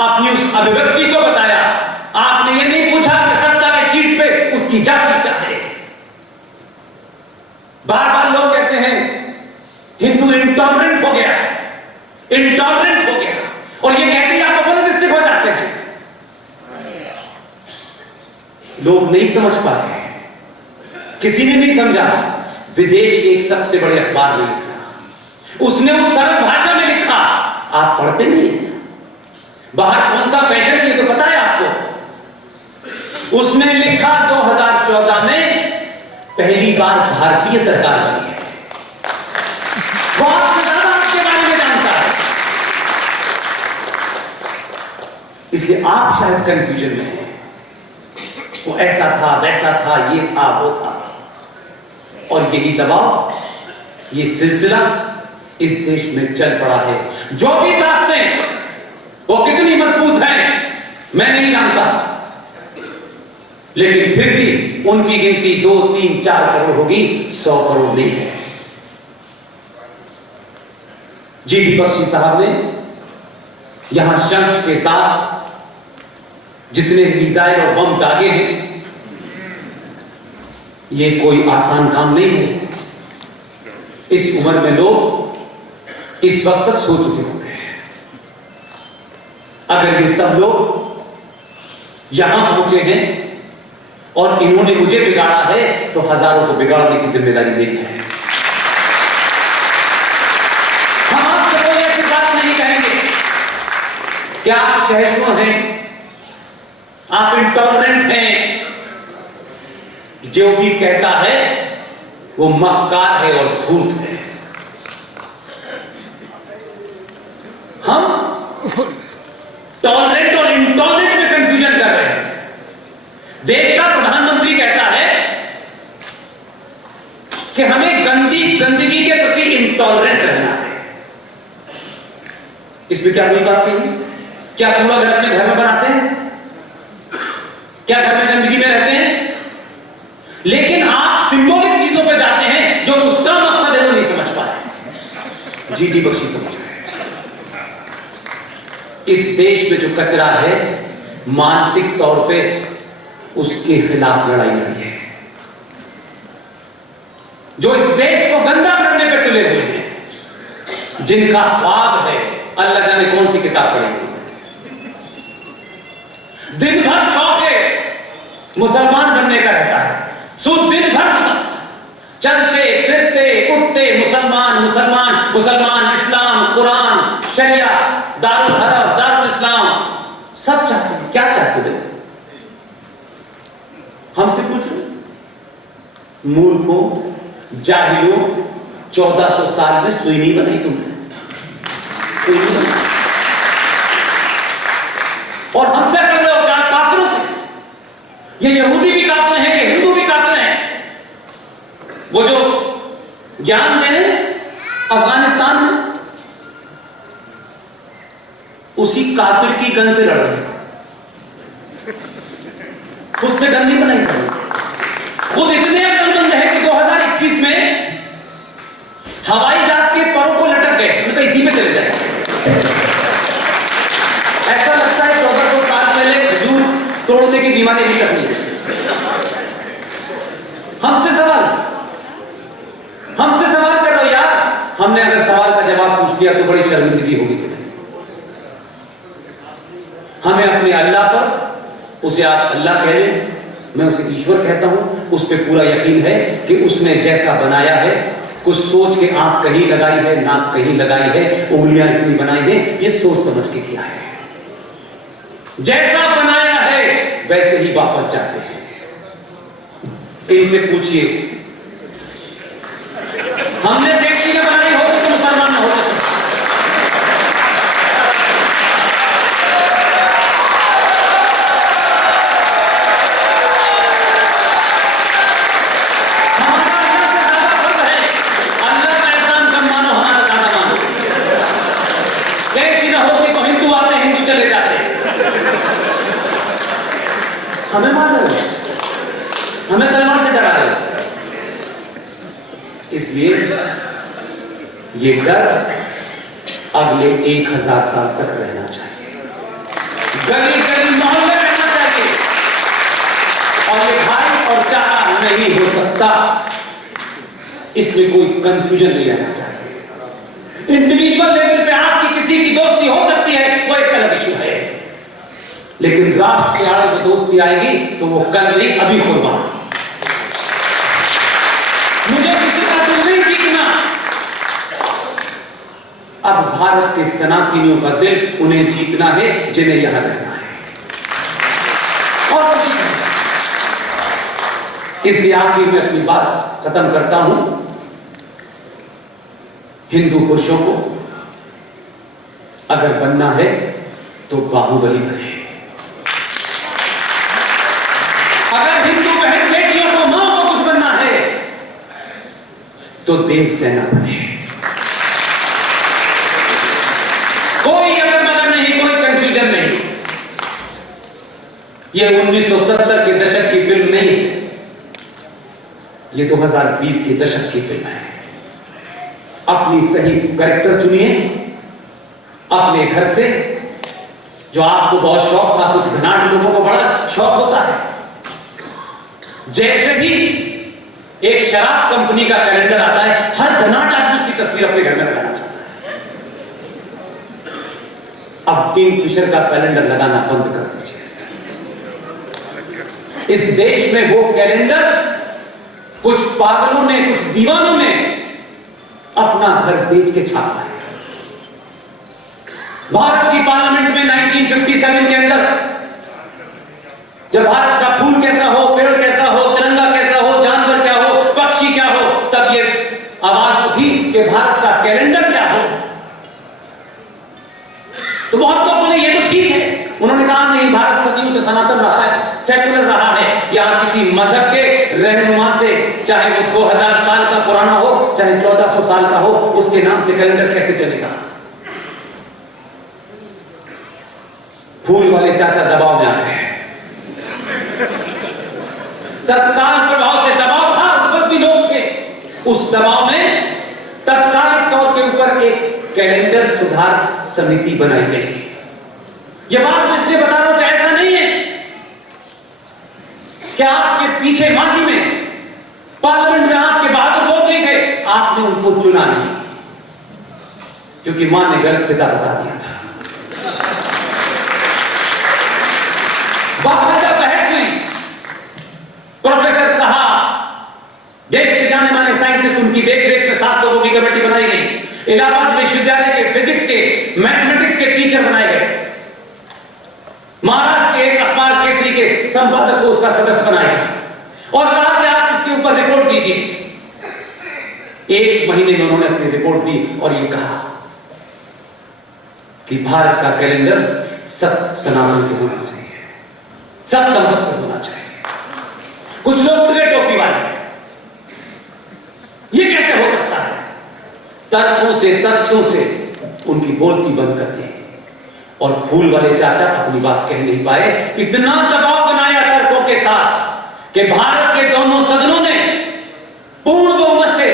अपनी उस अभिव्यक्ति को बताया, आपने ये नहीं पूछा कि सत्ता के शीर्ष पे उसकी जाति क्या है। बार बार लोग कहते हैं हिंदू इंटॉलरेंट हो गया, इंटॉलरेंट हो गया, और ये कहते हैं आप अपोलोजिस्टिक हो जाते हैं। लोग नहीं समझ पाए, किसी ने नहीं समझा। विदेश के एक सबसे बड़े अखबार में लिखा, उसने उस सरल भाषा में लिखा, आप पढ़ते नहीं हैं, बाहर कौन सा फैशन है ये तो पता है आपको। उसने लिखा 2014 में पहली बार भारतीय सरकार बनी है। वो आपसे ज्यादा आपके बारे में जानता है, इसलिए आप शायद कंफ्यूजन में हैं। वो ऐसा था, वैसा था, ये था, वो था, और यही दबाव, ये सिलसिला इस देश में चल पड़ा है। जो भी ताकतें वो कितनी मजबूत हैं मैं नहीं जानता, लेकिन फिर भी उनकी गिनती 2, 3, 4 करोड़ होगी, 100 करोड़ नहीं है। जीडी बख्शी साहब ने यहां शंख के साथ जितने मिसाइल और बम दागे हैं, ये कोई आसान काम नहीं है। इस उम्र में लोग इस वक्त तक सो चुके होते हैं। अगर ये सब लोग यहां पहुंचे हैं और इन्होंने मुझे बिगाड़ा है, तो हजारों को बिगाड़ने की जिम्मेदारी मेरी है। हम आपसे कोई ऐसी बात नहीं कहेंगे कि आप सहिष्णु हैं, आप इंटॉलरेंट हैं। जो भी कहता है वो मक्कार है और धूर्त है। हम टॉलरेंट और इंटॉलरेंट में कंफ्यूजन कर रहे हैं। देश का प्रधानमंत्री कहता है कि हमें गंदगी के प्रति इंटॉलरेंट रहना है। इसमें क्या बुरी बात कही? क्या पूरा घर अपने घर में बनाते हैं? क्या घर में गंदगी में रहते हैं? लेकिन आप सिंबॉलिक चीजों पे जाते हैं, जो उसका मकसद है वो नहीं समझ पाए। जीडी बख्शी समझ पाए। इस देश में जो कचरा है, मानसिक तौर पे उसके खिलाफ लड़ाई लड़ी है। जो इस देश को गंदा करने पे तुले हुए हैं, जिनका ख्वाब है अल्लाह जाने कौन सी किताब पढ़ी हुई है, दिन भर शौक है मुसलमान बनने का रहता है। दिन भर मुसलमान, चलते फिरते उठते मुसलमान मुसलमान मुसलमान, इस्लाम, कुरान, शरिया, दारुल हरब, दारुल इस्लाम, सब चाहते हैं। क्या चाहते हैं? हमसे पूछो, मूर्खों, जाहिलों, 1400 साल में सुई नहीं बनाई तुमने, सुई नहीं बनाई। और हमसे कर रहे हो क्या? काफिरों से। ये यहूदी भी काफिर हैं कि हिंदू भी काफिर हैं। वो जो ज्ञान दे रहे अफगानिस्तान में, उसी काफिर की गन से लड़ रहे हैं। खुद से गन नहीं बनाई कर रहे। खुद इतने अक्लमंद है कि 2021 में हवाई जहाज के परों को लटक गए, उनका इसी में चले जाए। ऐसा लगता है 1400 साल पहले खजूर तोड़ने की बीमारी अभी तक नहीं है। हमसे सवाल कर रहे हो यार। हमने अगर सवाल का जवाब पूछ लिया तो बड़ी शर्मिंदगी होगी कि नहीं? हमें अपने अल्लाह पर, उसे आप अल्लाह कह लें, मैं उसे ईश्वर कहता हूं, उस पर पूरा यकीन है कि उसने जैसा बनाया है, कुछ सोच के आंख कहीं लगाई है, नाक कहीं लगाई है, उंगलियां इतनी बनाई है, ये सोच समझ के किया है। जैसा बनाया है वैसे ही वापस जाते हैं। इनसे पूछिए, हमने देखी ने बनाई होगी तो मुसलमान न होते। हमें मार रहे हो, हमें तलवार से डरा रहे हो। इसलिए ये डर अगले 1000 साल तक रहना चाहिए, गली गली मोहल्ले रहना चाहिए। और ये भाई और चारा नहीं हो सकता, इसमें कोई कंफ्यूजन नहीं रहना चाहिए। इंडिविजुअल लेवल पे आपकी किसी की दोस्ती हो सकती है, वो एक अलग इशू है, लेकिन राष्ट्र के आड़े में दोस्ती आएगी तो वो कल नहीं अभी होगा। मुझे किसी का दिल नहीं जीतना। अब भारत के सनातनियों का दिल उन्हें जीतना है जिन्हें यहां रहना है, और कुछ नहीं। इसलिए आखिर में अपनी बात खत्म करता हूं। हिंदू पुरुषों को अगर बनना है तो बाहुबली बने। अगर हिंदू बहन बेटियों को, मां को कुछ बनना है तो देवसेना बने। कोई अगर मगर नहीं, कोई कंफ्यूजन नहीं। यह 1970 के दशक की फिल्म नहीं है, यह 2020 के दशक की फिल्म है। अपनी सही कैरेक्टर चुनिए अपने घर से, जो आपको बहुत शौक था। कुछ घनाट लोगों को बड़ा शौक होता है। जैसे ही एक शराब कंपनी का कैलेंडर आता है, हर धनाट आदमी उसकी तस्वीर अपने घर में लगाना चाहता है। अब किंगफिशर का कैलेंडर लगाना बंद कर दीजिए। इस देश में वो कैलेंडर कुछ पागलों ने, कुछ दीवानों ने अपना घर बेच के छापा है। भारत की पार्लियामेंट में 1957 के अंदर जब भारत का फूल कैसा हो, पेड़ कैसा हो, तिरंगा कैसा हो, जानवर क्या हो, पक्षी क्या हो, तब ये आवाज उठी कि भारत का कैलेंडर क्या हो। तो बहुत लोग बोले ये तो ठीक है। उन्होंने कहा नहीं, भारत सदियों से सनातन रहा है, सेकुलर रहा है। यहां किसी मजहब के रहनुमा से, चाहे वो 2000 साल का पुराना हो, चाहे 1400 साल का हो, उसके नाम से कैलेंडर कैसे चलेगा? फूल वाले चाचा दबाव में आ गए। तत्काल प्रभाव से दबाव था, उस वक्त भी लोग थे। उस दबाव में तत्कालिक तौर के ऊपर एक कैलेंडर सुधार समिति बनाई गई। यह बात मैं इसलिए बता रहा हूं कि ऐसा नहीं है कि आपके पीछे माजी में पार्लियामेंट में आपके बहादुर लोग नहीं थे, आपने उनको चुना नहीं, क्योंकि मां ने गलत पिता बता दिया था। बाकायदा बहस हुई, इलाहाबाद विश्वविद्यालय के फिजिक्स के, मैथमेटिक्स के टीचर बनाए गए। महाराष्ट्र के एक अखबार केसरी के संपादक को उसका सदस्य बनाया गया और कहा कि आप इसके ऊपर रिपोर्ट दीजिए। 1 महीने में उन्होंने अपनी रिपोर्ट दी और यह कहा कि भारत का कैलेंडर सत्य सनातन से होना चाहिए, सत्य संपत से होना चाहिए। कुछ लोग उठ गए टोपी वाले, यह कैसे हो सकता है? तर्कों से, तथ्यों से उनकी बोलती बंद कर दी और फूल वाले चाचा अपनी बात कह नहीं पाए। इतना दबाव बनाया तर्कों के साथ कि भारत के दोनों सदनों ने पूर्ण बहुमत से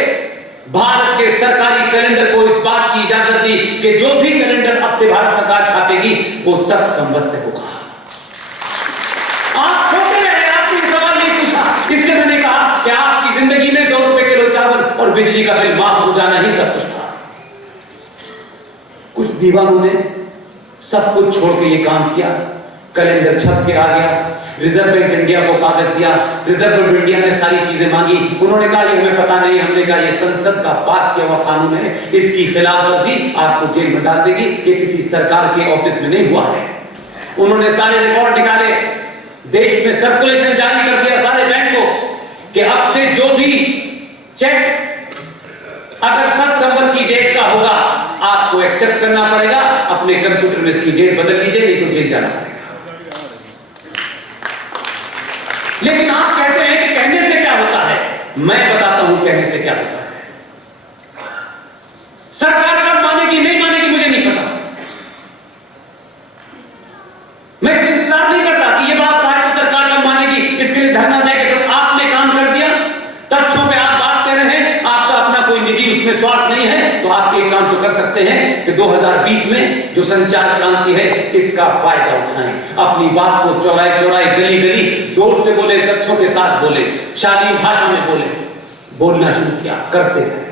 भारत के सरकारी कैलेंडर को इस बात की इजाजत दी कि जो भी कैलेंडर अब से भारत सरकार छापेगी वो सत्य संवत से होगा। आप सोते रहे, आपने सवाल नहीं पूछा, इसलिए मैंने कहा कि आपकी जिंदगी में 2 रुपए किलो चावल और बिजली का बिल माफ हो जाना ही सब कुछ था। कुछ दीवानों ने सब कुछ छोड़ के ये काम किया। कैलेंडर छप के आ गया, रिजर्व बैंक इंडिया को कागज दिया, रिजर्व बैंक इंडिया ने सारी चीजें मांगी। उन्होंने कहा ये हमें पता नहीं। हमने कहा ये संसद का पास किया हुआ कानून है, इसकी खिलाफवर्जी आपको जेल में डाल देगी, ये किसी सरकार के ऑफिस में नहीं हुआ है। उन्होंने सारे रिकॉर्ड निकाले, देश में सर्कुलेशन जारी कर दिया सारे बैंक को कि अब से जो भी चेक अगर सत्य संवत की डेट का होगा आपको एक्सेप्ट करना पड़ेगा, अपने कंप्यूटर में इसकी डेट बदल लीजिए, नहीं तो जेल जाना पड़ेगा। लेकिन आप कहते हैं कि कहने से क्या होता है। मैं बताता हूं कहने से क्या होता है। सरकार कब मानेगी नहीं मानेगी मुझे नहीं पता। मैं इस इंतजार नहीं करता कि ये बात कहा है तो सरकार कब मानेगी, इसके लिए धरना देकर आपने काम कर दिया। तथ्यों पे आप बात कर रहे हैं, आपका अपना कोई निजी उसमें स्वार्थ नहीं है, तो आप एक काम तो कर सकते हैं कि 2020 में जो संचार क्रांति है इसका फायदा उठाएं। अपनी बात को चौराहे चौराहे, गली गली जोर से बोले, तथ्यों के साथ बोले, शालीन भाषा में बोले। बोलना शुरू किया, करते रहे।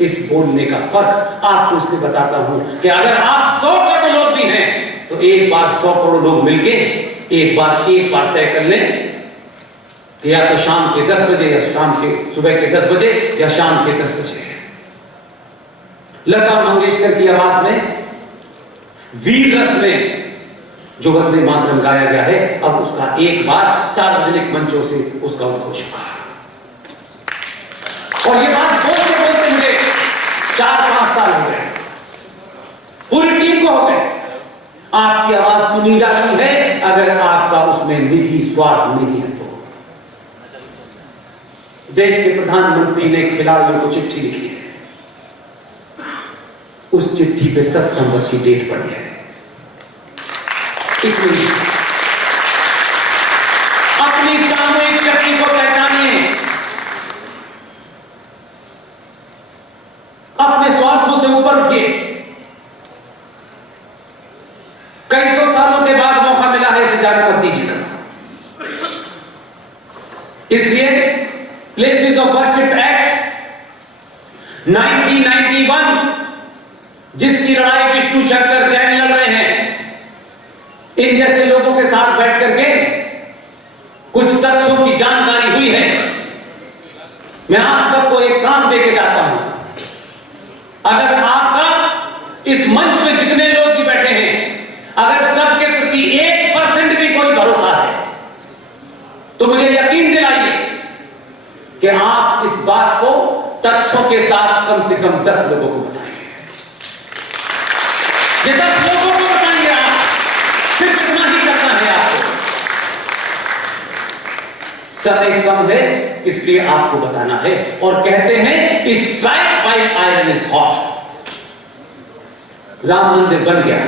इस बोलने का फर्क आपको इसलिए बताता हूं कि अगर आप 100 करोड़ लोग भी हैं तो एक बार 100 करोड़ लोग मिलके एक बार तय कर लें कि या तो शाम के 10 बजे या सुबह के 10 बजे या शाम के 10 बजे। लता मंगेशकर की आवाज में, वीर रस में जो वंदे मातरम गाया गया है, अब उसका एक बार सार्वजनिक मंचों से उसका उद्घोष हुआ। और ये बात बोलते बोलते मुझे 4-5 साल हो गए, पूरी टीम को हो गए। आपकी आवाज सुनी जाती है अगर आपका उसमें निजी स्वार्थ नहीं है तो। देश के प्रधानमंत्री ने खिलाड़ियों को चिट्ठी लिखी है, उस चिट्ठी पे सत्य संवत की डेट पड़ी है। इतनी अपनी सामूहिक शक्ति को पहचानिए, अपने स्वार्थों से ऊपर उठिए। कई सौ सालों के बाद मौका मिला है, इसे जाने मत दीजिएगा। इसलिए प्लेसेस ऑफ वर्शिप एक्ट 1991 जिसकी लड़ाई विष्णु शंकर जैन लड़ रहे हैं, इन जैसे लोगों के साथ बैठ करके कुछ तथ्यों की जानकारी हुई है। मैं आप सबको एक काम देके जाता हूं, अगर आपका इस मंच में जितने लोग भी बैठे हैं, अगर सबके प्रति 1% भी कोई भरोसा है तो मुझे यकीन दिलाइए कि आप इस बात को तथ्यों के साथ कम से कम 10 लोगों को बताएंगे। ये 10 लोगों को बताएंगे, आप सिर्फ इतना ही करना है। आपको समय कम है इसलिए आपको बताना है। और कहते हैं strike while iron is hot. Ram मंदिर बन गया,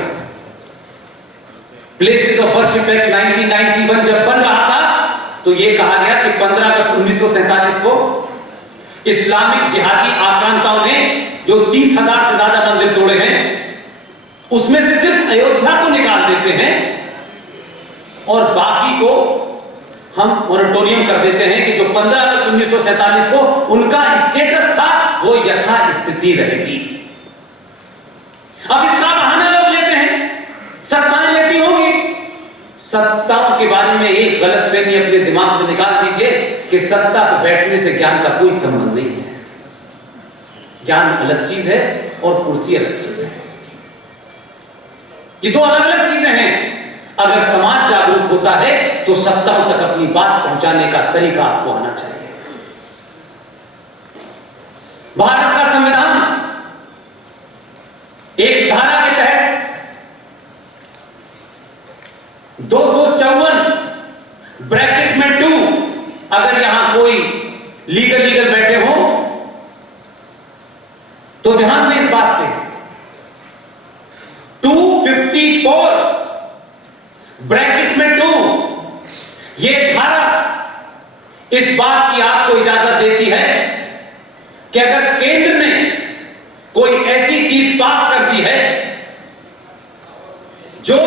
प्लेसेस ऑफ वर्शिप एक्ट 1991 जब बन रहा था तो यह कहा गया कि 15 अगस्त 1947 को इस्लामिक जिहादी आक्रांताओं ने जो 30,000 से ज्यादा मंदिर तोड़े हैं उसमें से सिर्फ अयोध्या को निकाल देते हैं और बाकी को हम मोरेटोरियम कर देते हैं कि जो 15 अगस्त 1947 को उनका स्टेटस था वो यथास्थिति रहेगी। अब इसका बहाना लोग लेते हैं, सत्ताएं लेती होंगी। सत्ताओं के बारे में एक गलतफहमी अपने दिमाग से निकाल दीजिए कि सत्ता पर बैठने से ज्ञान का कोई संबंध नहीं है। ज्ञान अलग चीज है और कुर्सी अलग चीज है। ये दो अलग अलग चीजें हैं। अगर समाज जागरूक होता है तो सत्ताओं तक अपनी बात पहुंचाने का तरीका आपको आना चाहिए। भारत का संविधान एक धारा के तहत 254 ब्रैकेट में 2, अगर यहां कोई लीगल बैठे हो तो ध्यान दें इस बात पे। 254 ब्रैकेट में 2 ये धारा इस बात की आपको इजाजत देती है कि अगर केंद्र ने कोई ऐसी चीज पास कर दी है जो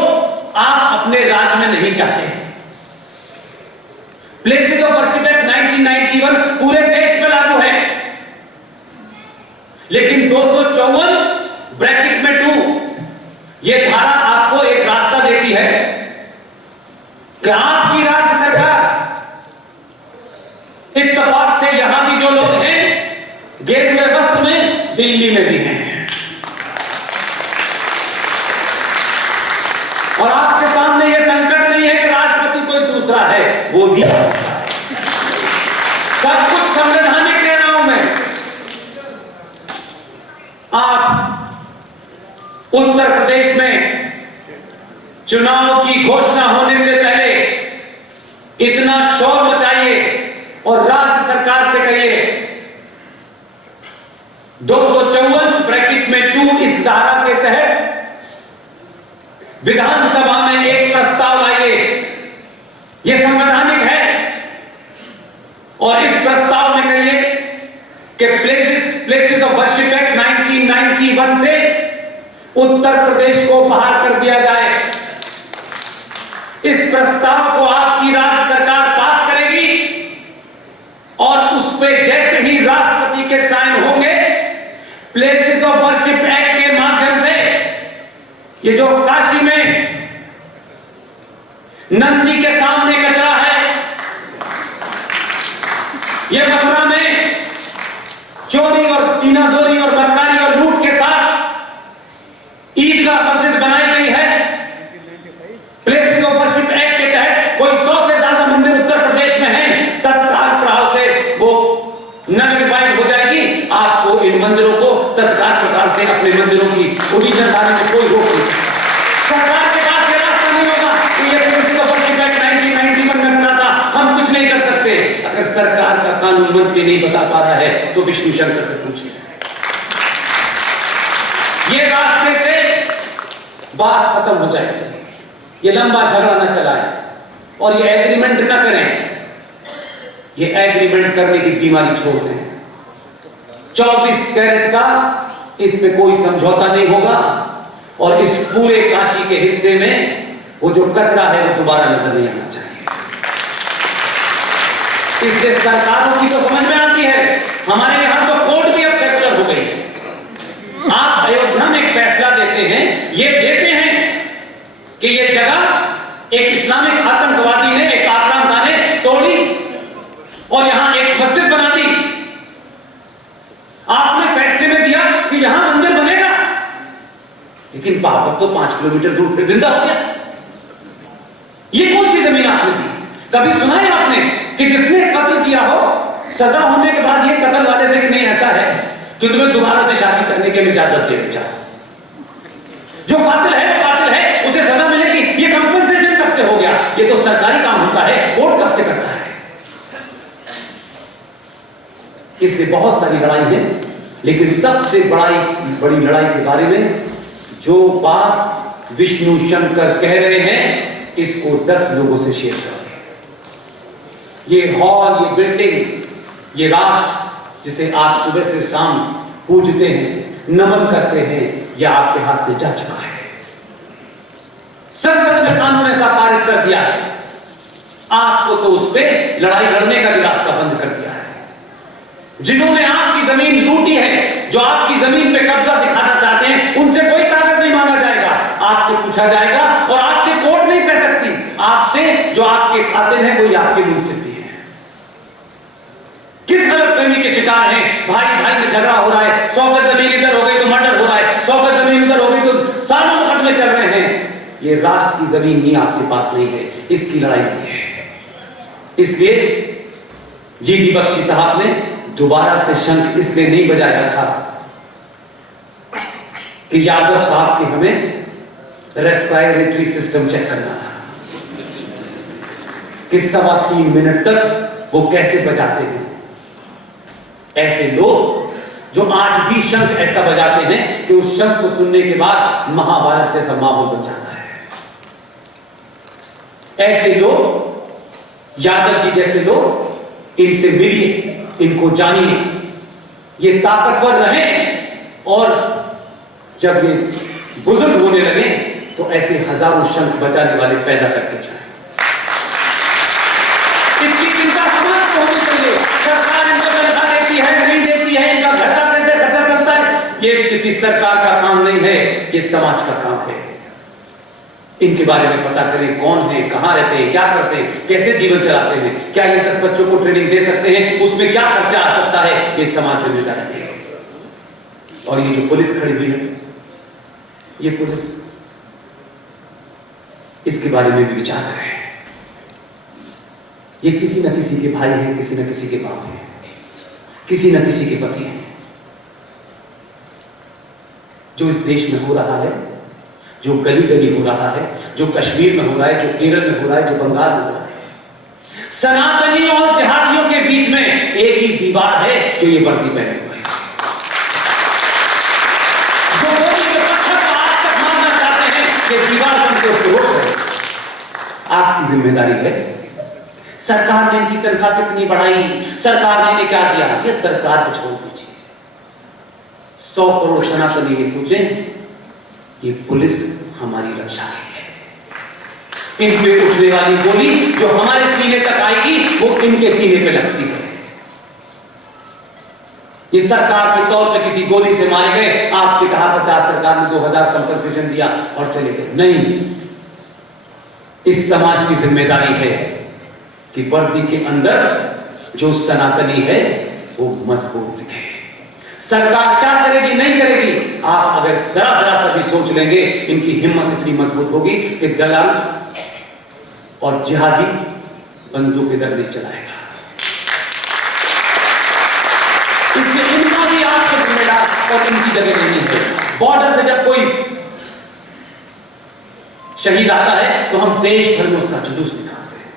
आप अपने राज्य में नहीं चाहते। प्लेसेस ऑफ वर्शिप एक्ट 1991 पूरे देश में लागू है, लेकिन 254 ब्रैकेट में 2 ये धारा आपको एक रास्ता देती है कि आपकी राज्य सरकार, इत्तेफाक से यहां भी जो लोग हैं गेरुए वस्त्र में, दिल्ली में भी हैं, और आपके सामने यह संकट नहीं है कि राष्ट्रपति कोई दूसरा है, वो भी सब कुछ संवैधानिक कह रहा हूं मैं। आप उत्तर प्रदेश में चुनाव की घोषणा होने से पहले इतना शोर मचाइए और राज्य सरकार से कहिए 254 ब्रैकेट में 2 इस धारा के तहत विधानसभा में एक प्रस्ताव लाइए। यह संवैधानिक है और इस प्रस्ताव में कहिए कि प्लेसेस ऑफ वर्शिप एक्ट 1991 से उत्तर प्रदेश को बाहर कर दिया जाए। इस प्रस्ताव को आपकी राज्य सरकार पास करेगी और उस पे जैसे ही राष्ट्रपति के साइन होंगे, प्लेसेस ऑफ वर्शिप एक्ट के माध्यम से ये जो काशी में नंदी के सामने कचरा है, ये मथुरा में चोरी और सीनाजोरी और बदकारी और लूट के साथ ईदगाह मस्जिद बनाई गई है। प्लेसेस ऑफ वर्शिप एक्ट के तहत कोई 100 से ज्यादा मंदिर उत्तर प्रदेश में हैं, तत्काल प्रभाव से वो नलिफाइड हो जाएगी। आपको इन मंदिरों को तत्काल प्रकार से अपने मंदिरों की ओरिजिनल बनाने में कोई रोक नहीं सकता। सरकार के पास यह रास्ता नहीं होगा कि ये प्लेसेस ऑफ वर्शिप एक्ट 1991 में बना था, हम कुछ नहीं कर सकते। अगर सरकार का कानून मंत्री नहीं बता पा रहा है तो विष्णु शंकर से पूछिए। ये रास्ते से बात खत्म हो जाएगी। ये लंबा झगड़ा न चलाएं और ये एग्रीमेंट न करें। ये एग्रीमेंट करने की बीमारी छोड़ दें। 24 कैरेट का इस पे कोई समझौता नहीं होगा और इस पूरे काशी के हिस्से में वो जो कचरा है वो दोबारा नजर नहीं आना चाहिए। इसलिए सरकारों की तो समझ में आती है, हमारे यहां तो कोर्ट भी अब सेकुलर हो गई है। आप अयोध्या में एक फैसला देते हैं, ये देते हैं कि ये जगह एक इस्लामिक आतंकवादी ने, एक आक्रामदा ने तोड़ी और यहां एक मस्जिद बना दी। आपने फैसले में दिया कि यहां मंदिर बनेगा, लेकिन बाबर तो 5 किलोमीटर दूर फिर जिंदा हो गया। ये कौन सी जमीन आपने दी? कभी सुना है आपने कि जिसने कत्ल किया हो, सजा होने के बाद ये कत्ल वाले से कि नहीं ऐसा है कि तुम्हें दोबारा से शादी करने की इजाजत देनी चाहिए। जो कातिल है वो कातिल है, उसे सजा मिलेगी। ये कंपनसेशन कब से हो गया? ये तो सरकारी काम होता है, कोर्ट कब से करता है? इसलिए बहुत सारी लड़ाई है, लेकिन सबसे बड़ी लड़ाई के बारे में जो बात विष्णु शंकर कह रहे हैं, इसको 10 लोगों से शेयर करें। ये हॉल, ये बिल्डिंग, ये राष्ट्र जिसे आप सुबह से शाम पूजते हैं, नमन करते हैं, यह आपके हाथ से जा चुका है। संसद में कानून ऐसा पारित कर दिया है, आपको तो उस पर लड़ाई लड़ने का भी रास्ता बंद कर दिया है। जिन्होंने आपकी जमीन लूटी है, जो आपकी जमीन पे कब्जा दिखाना चाहते हैं, उनसे कोई कागज नहीं मांगा जाएगा, आपसे पूछा जाएगा और आपसे कोर्ट नहीं कह सकती। आपसे जो आपके कातिल हैं, कोई आपके मुंसिफ भी है। किस गलतफहमी के शिकार शिकार हैं। भाई भाई में झगड़ा हो रहा है, 100 गज जमीन इधर हो गई तो मर्डर हो रहा है, 100 गज जमीन उधर हो गई तो सालों मुकदमे चल रहे हैं। ये राष्ट्र की जमीन ही आपके पास नहीं है, इसकी लड़ाई नहीं है। इसलिए जीडी बख्शी साहब ने दोबारा से शंख इसलिए नहीं बजाया था कि यादव साहब के हमें रेस्पिरेटरी सिस्टम चेक करना था कि 3.25 मिनट तक वो कैसे बजाते हैं। ऐसे लोग जो आज भी शंख ऐसा बजाते हैं कि उस शंख को सुनने के बाद महाभारत जैसा माहौल बन जाता है। ऐसे लोग, यादव जी जैसे लोग, इनसे मिलिए, इनको जानिए, ये ताकतवर रहें और जब ये बुजुर्ग होने लगे तो ऐसे हजारों शंख बजाने वाले पैदा करके जाएं। इसकी चिंता समाज को होनी चाहिए। सरकार इनको तनख्वाह देती है, नहीं देती है, इनका घर का कैसे खर्चा चलता है, ये किसी सरकार का काम नहीं है, ये समाज का काम है। इनके बारे में पता करें, कौन है, कहां रहते हैं, क्या करते हैं, कैसे जीवन चलाते हैं, क्या ये 10 बच्चों को ट्रेनिंग दे सकते हैं, उसमें क्या खर्चा आ सकता है, ये समाज जिम्मेदारी है। और ये जो पुलिस खड़ी हुई है, ये पुलिस, इसके बारे में भी विचार करें। ये किसी न किसी के भाई हैं, किसी न किसी के बाप हैं, किसी न किसी के पति हैं। जो इस देश में हो रहा है, जो गली गली हो रहा है, जो कश्मीर में हो रहा है, जो केरल में हो रहा है, जो बंगाल में हो रहा है, सनातनी और जिहादियों के बीच में एक ही दीवार है जो ये वर्दी पहने हुए हैं। जो मोदी के पत्थर को आज तक मारना चाहते हैं, ये दीवार बनकर उसको रोक रहे हैं। आपकी जिम्मेदारी है। सरकार ने इनकी तनख्वाह कितनी बढ़ाई, सरकार ने इन्हें क्या दिया, ये सरकार को छोड़ दीजिए। 100 करोड़ सनातनी ये सोचें, ये पुलिस हमारी रक्षा के लिए है। इन पे उठने वाली गोली जो हमारे सीने तक आएगी, वो इनके सीने पे लगती है। ये सरकार के तौर पे किसी गोली से मारे गए, आपने कहा 50 सरकार ने 2000 कंपनसेशन दिया और चले गए। नहीं, इस समाज की जिम्मेदारी है कि वर्दी के अंदर जो सनातनी है वो मजबूत दिखे। सरकार क्या करेगी, नहीं करेगी, आप अगर जरा जरा सा भी सोच लेंगे, इनकी हिम्मत इतनी मजबूत होगी कि दलाल और जिहादी बंदूक इधर नहीं चलाएगा। इसलिए इनका भी आपको जिम्मेदार और इनकी जगह नहीं है। बॉर्डर से जब कोई शहीद आता है तो हम देश भर में उसका जुलूस निकालते हैं,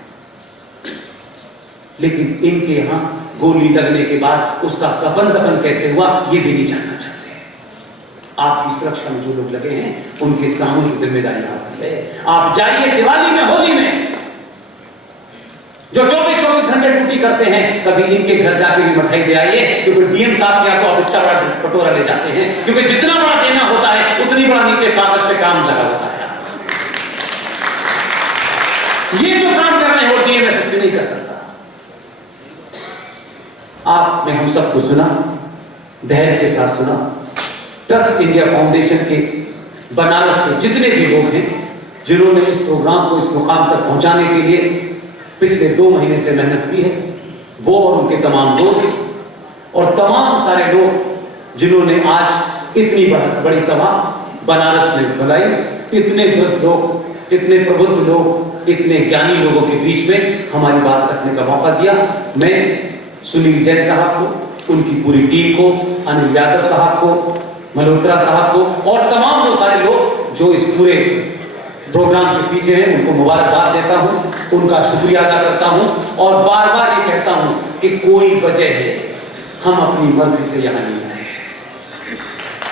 लेकिन इनके यहां गोली लगने के बाद उसका कफन दफन कैसे हुआ ये भी नहीं जानना चाहते। आपकी सुरक्षा में जो लोग लगे हैं उनके सामूहिक जिम्मेदारी आपकी है। आप जाइए दिवाली में, होली में, जो 24-24 घंटे ड्यूटी करते हैं, कभी इनके घर जाके भी मिठाई दे आइए, क्योंकि डीएम साहब के आपको इतना बड़ा पटोरा ले जाते हैं, क्योंकि जितना बड़ा देना होता है उतनी बड़ा नीचे कागज पे काम लगा होता है। ये जो काम कर रहे हैं वो डीएमएसएसपी नहीं कर सकता। आपने हम सबको सुना, धैर्य के साथ सुना। ट्रस्ट इंडिया फाउंडेशन के बनारस के जितने भी लोग हैं जिन्होंने इस प्रोग्राम को इस मुकाम तक पहुंचाने के लिए पिछले 2 महीने से मेहनत की है, वो और उनके तमाम दोस्त और तमाम सारे लोग जिन्होंने आज इतनी बड़ी सभा बनारस में बुलाई, इतने वृद्ध लोग, इतने प्रबुद्ध लोग, इतने ज्ञानी लोगों के बीच में हमारी बात रखने का मौका दिया। मैं सुनील जैन साहब को, उनकी पूरी टीम को, अनिल यादव साहब को, मल्होत्रा साहब को और तमाम वो सारे लोग जो इस पूरे प्रोग्राम के पीछे हैं, उनको मुबारकबाद देता हूं, उनका शुक्रिया अदा करता हूं और बार बार ये कहता हूं कि कोई वजह है हम अपनी मर्जी से यहां नहीं आए,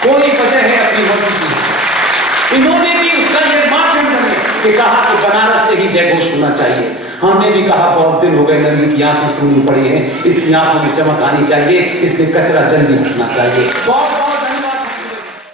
कोई वजह है अपनी मर्जी से। इन्होंने भी उसका ये माध्यम बने कि कहा कि बनारस से ही जयघोष होना चाहिए। हमने भी कहा बहुत दिन हो गए नंदी की आंखें सूनी पड़ी हैं, इसकी आंखों में चमक आनी चाहिए, इसलिए कचरा जल्दी हटना चाहिए। बहुत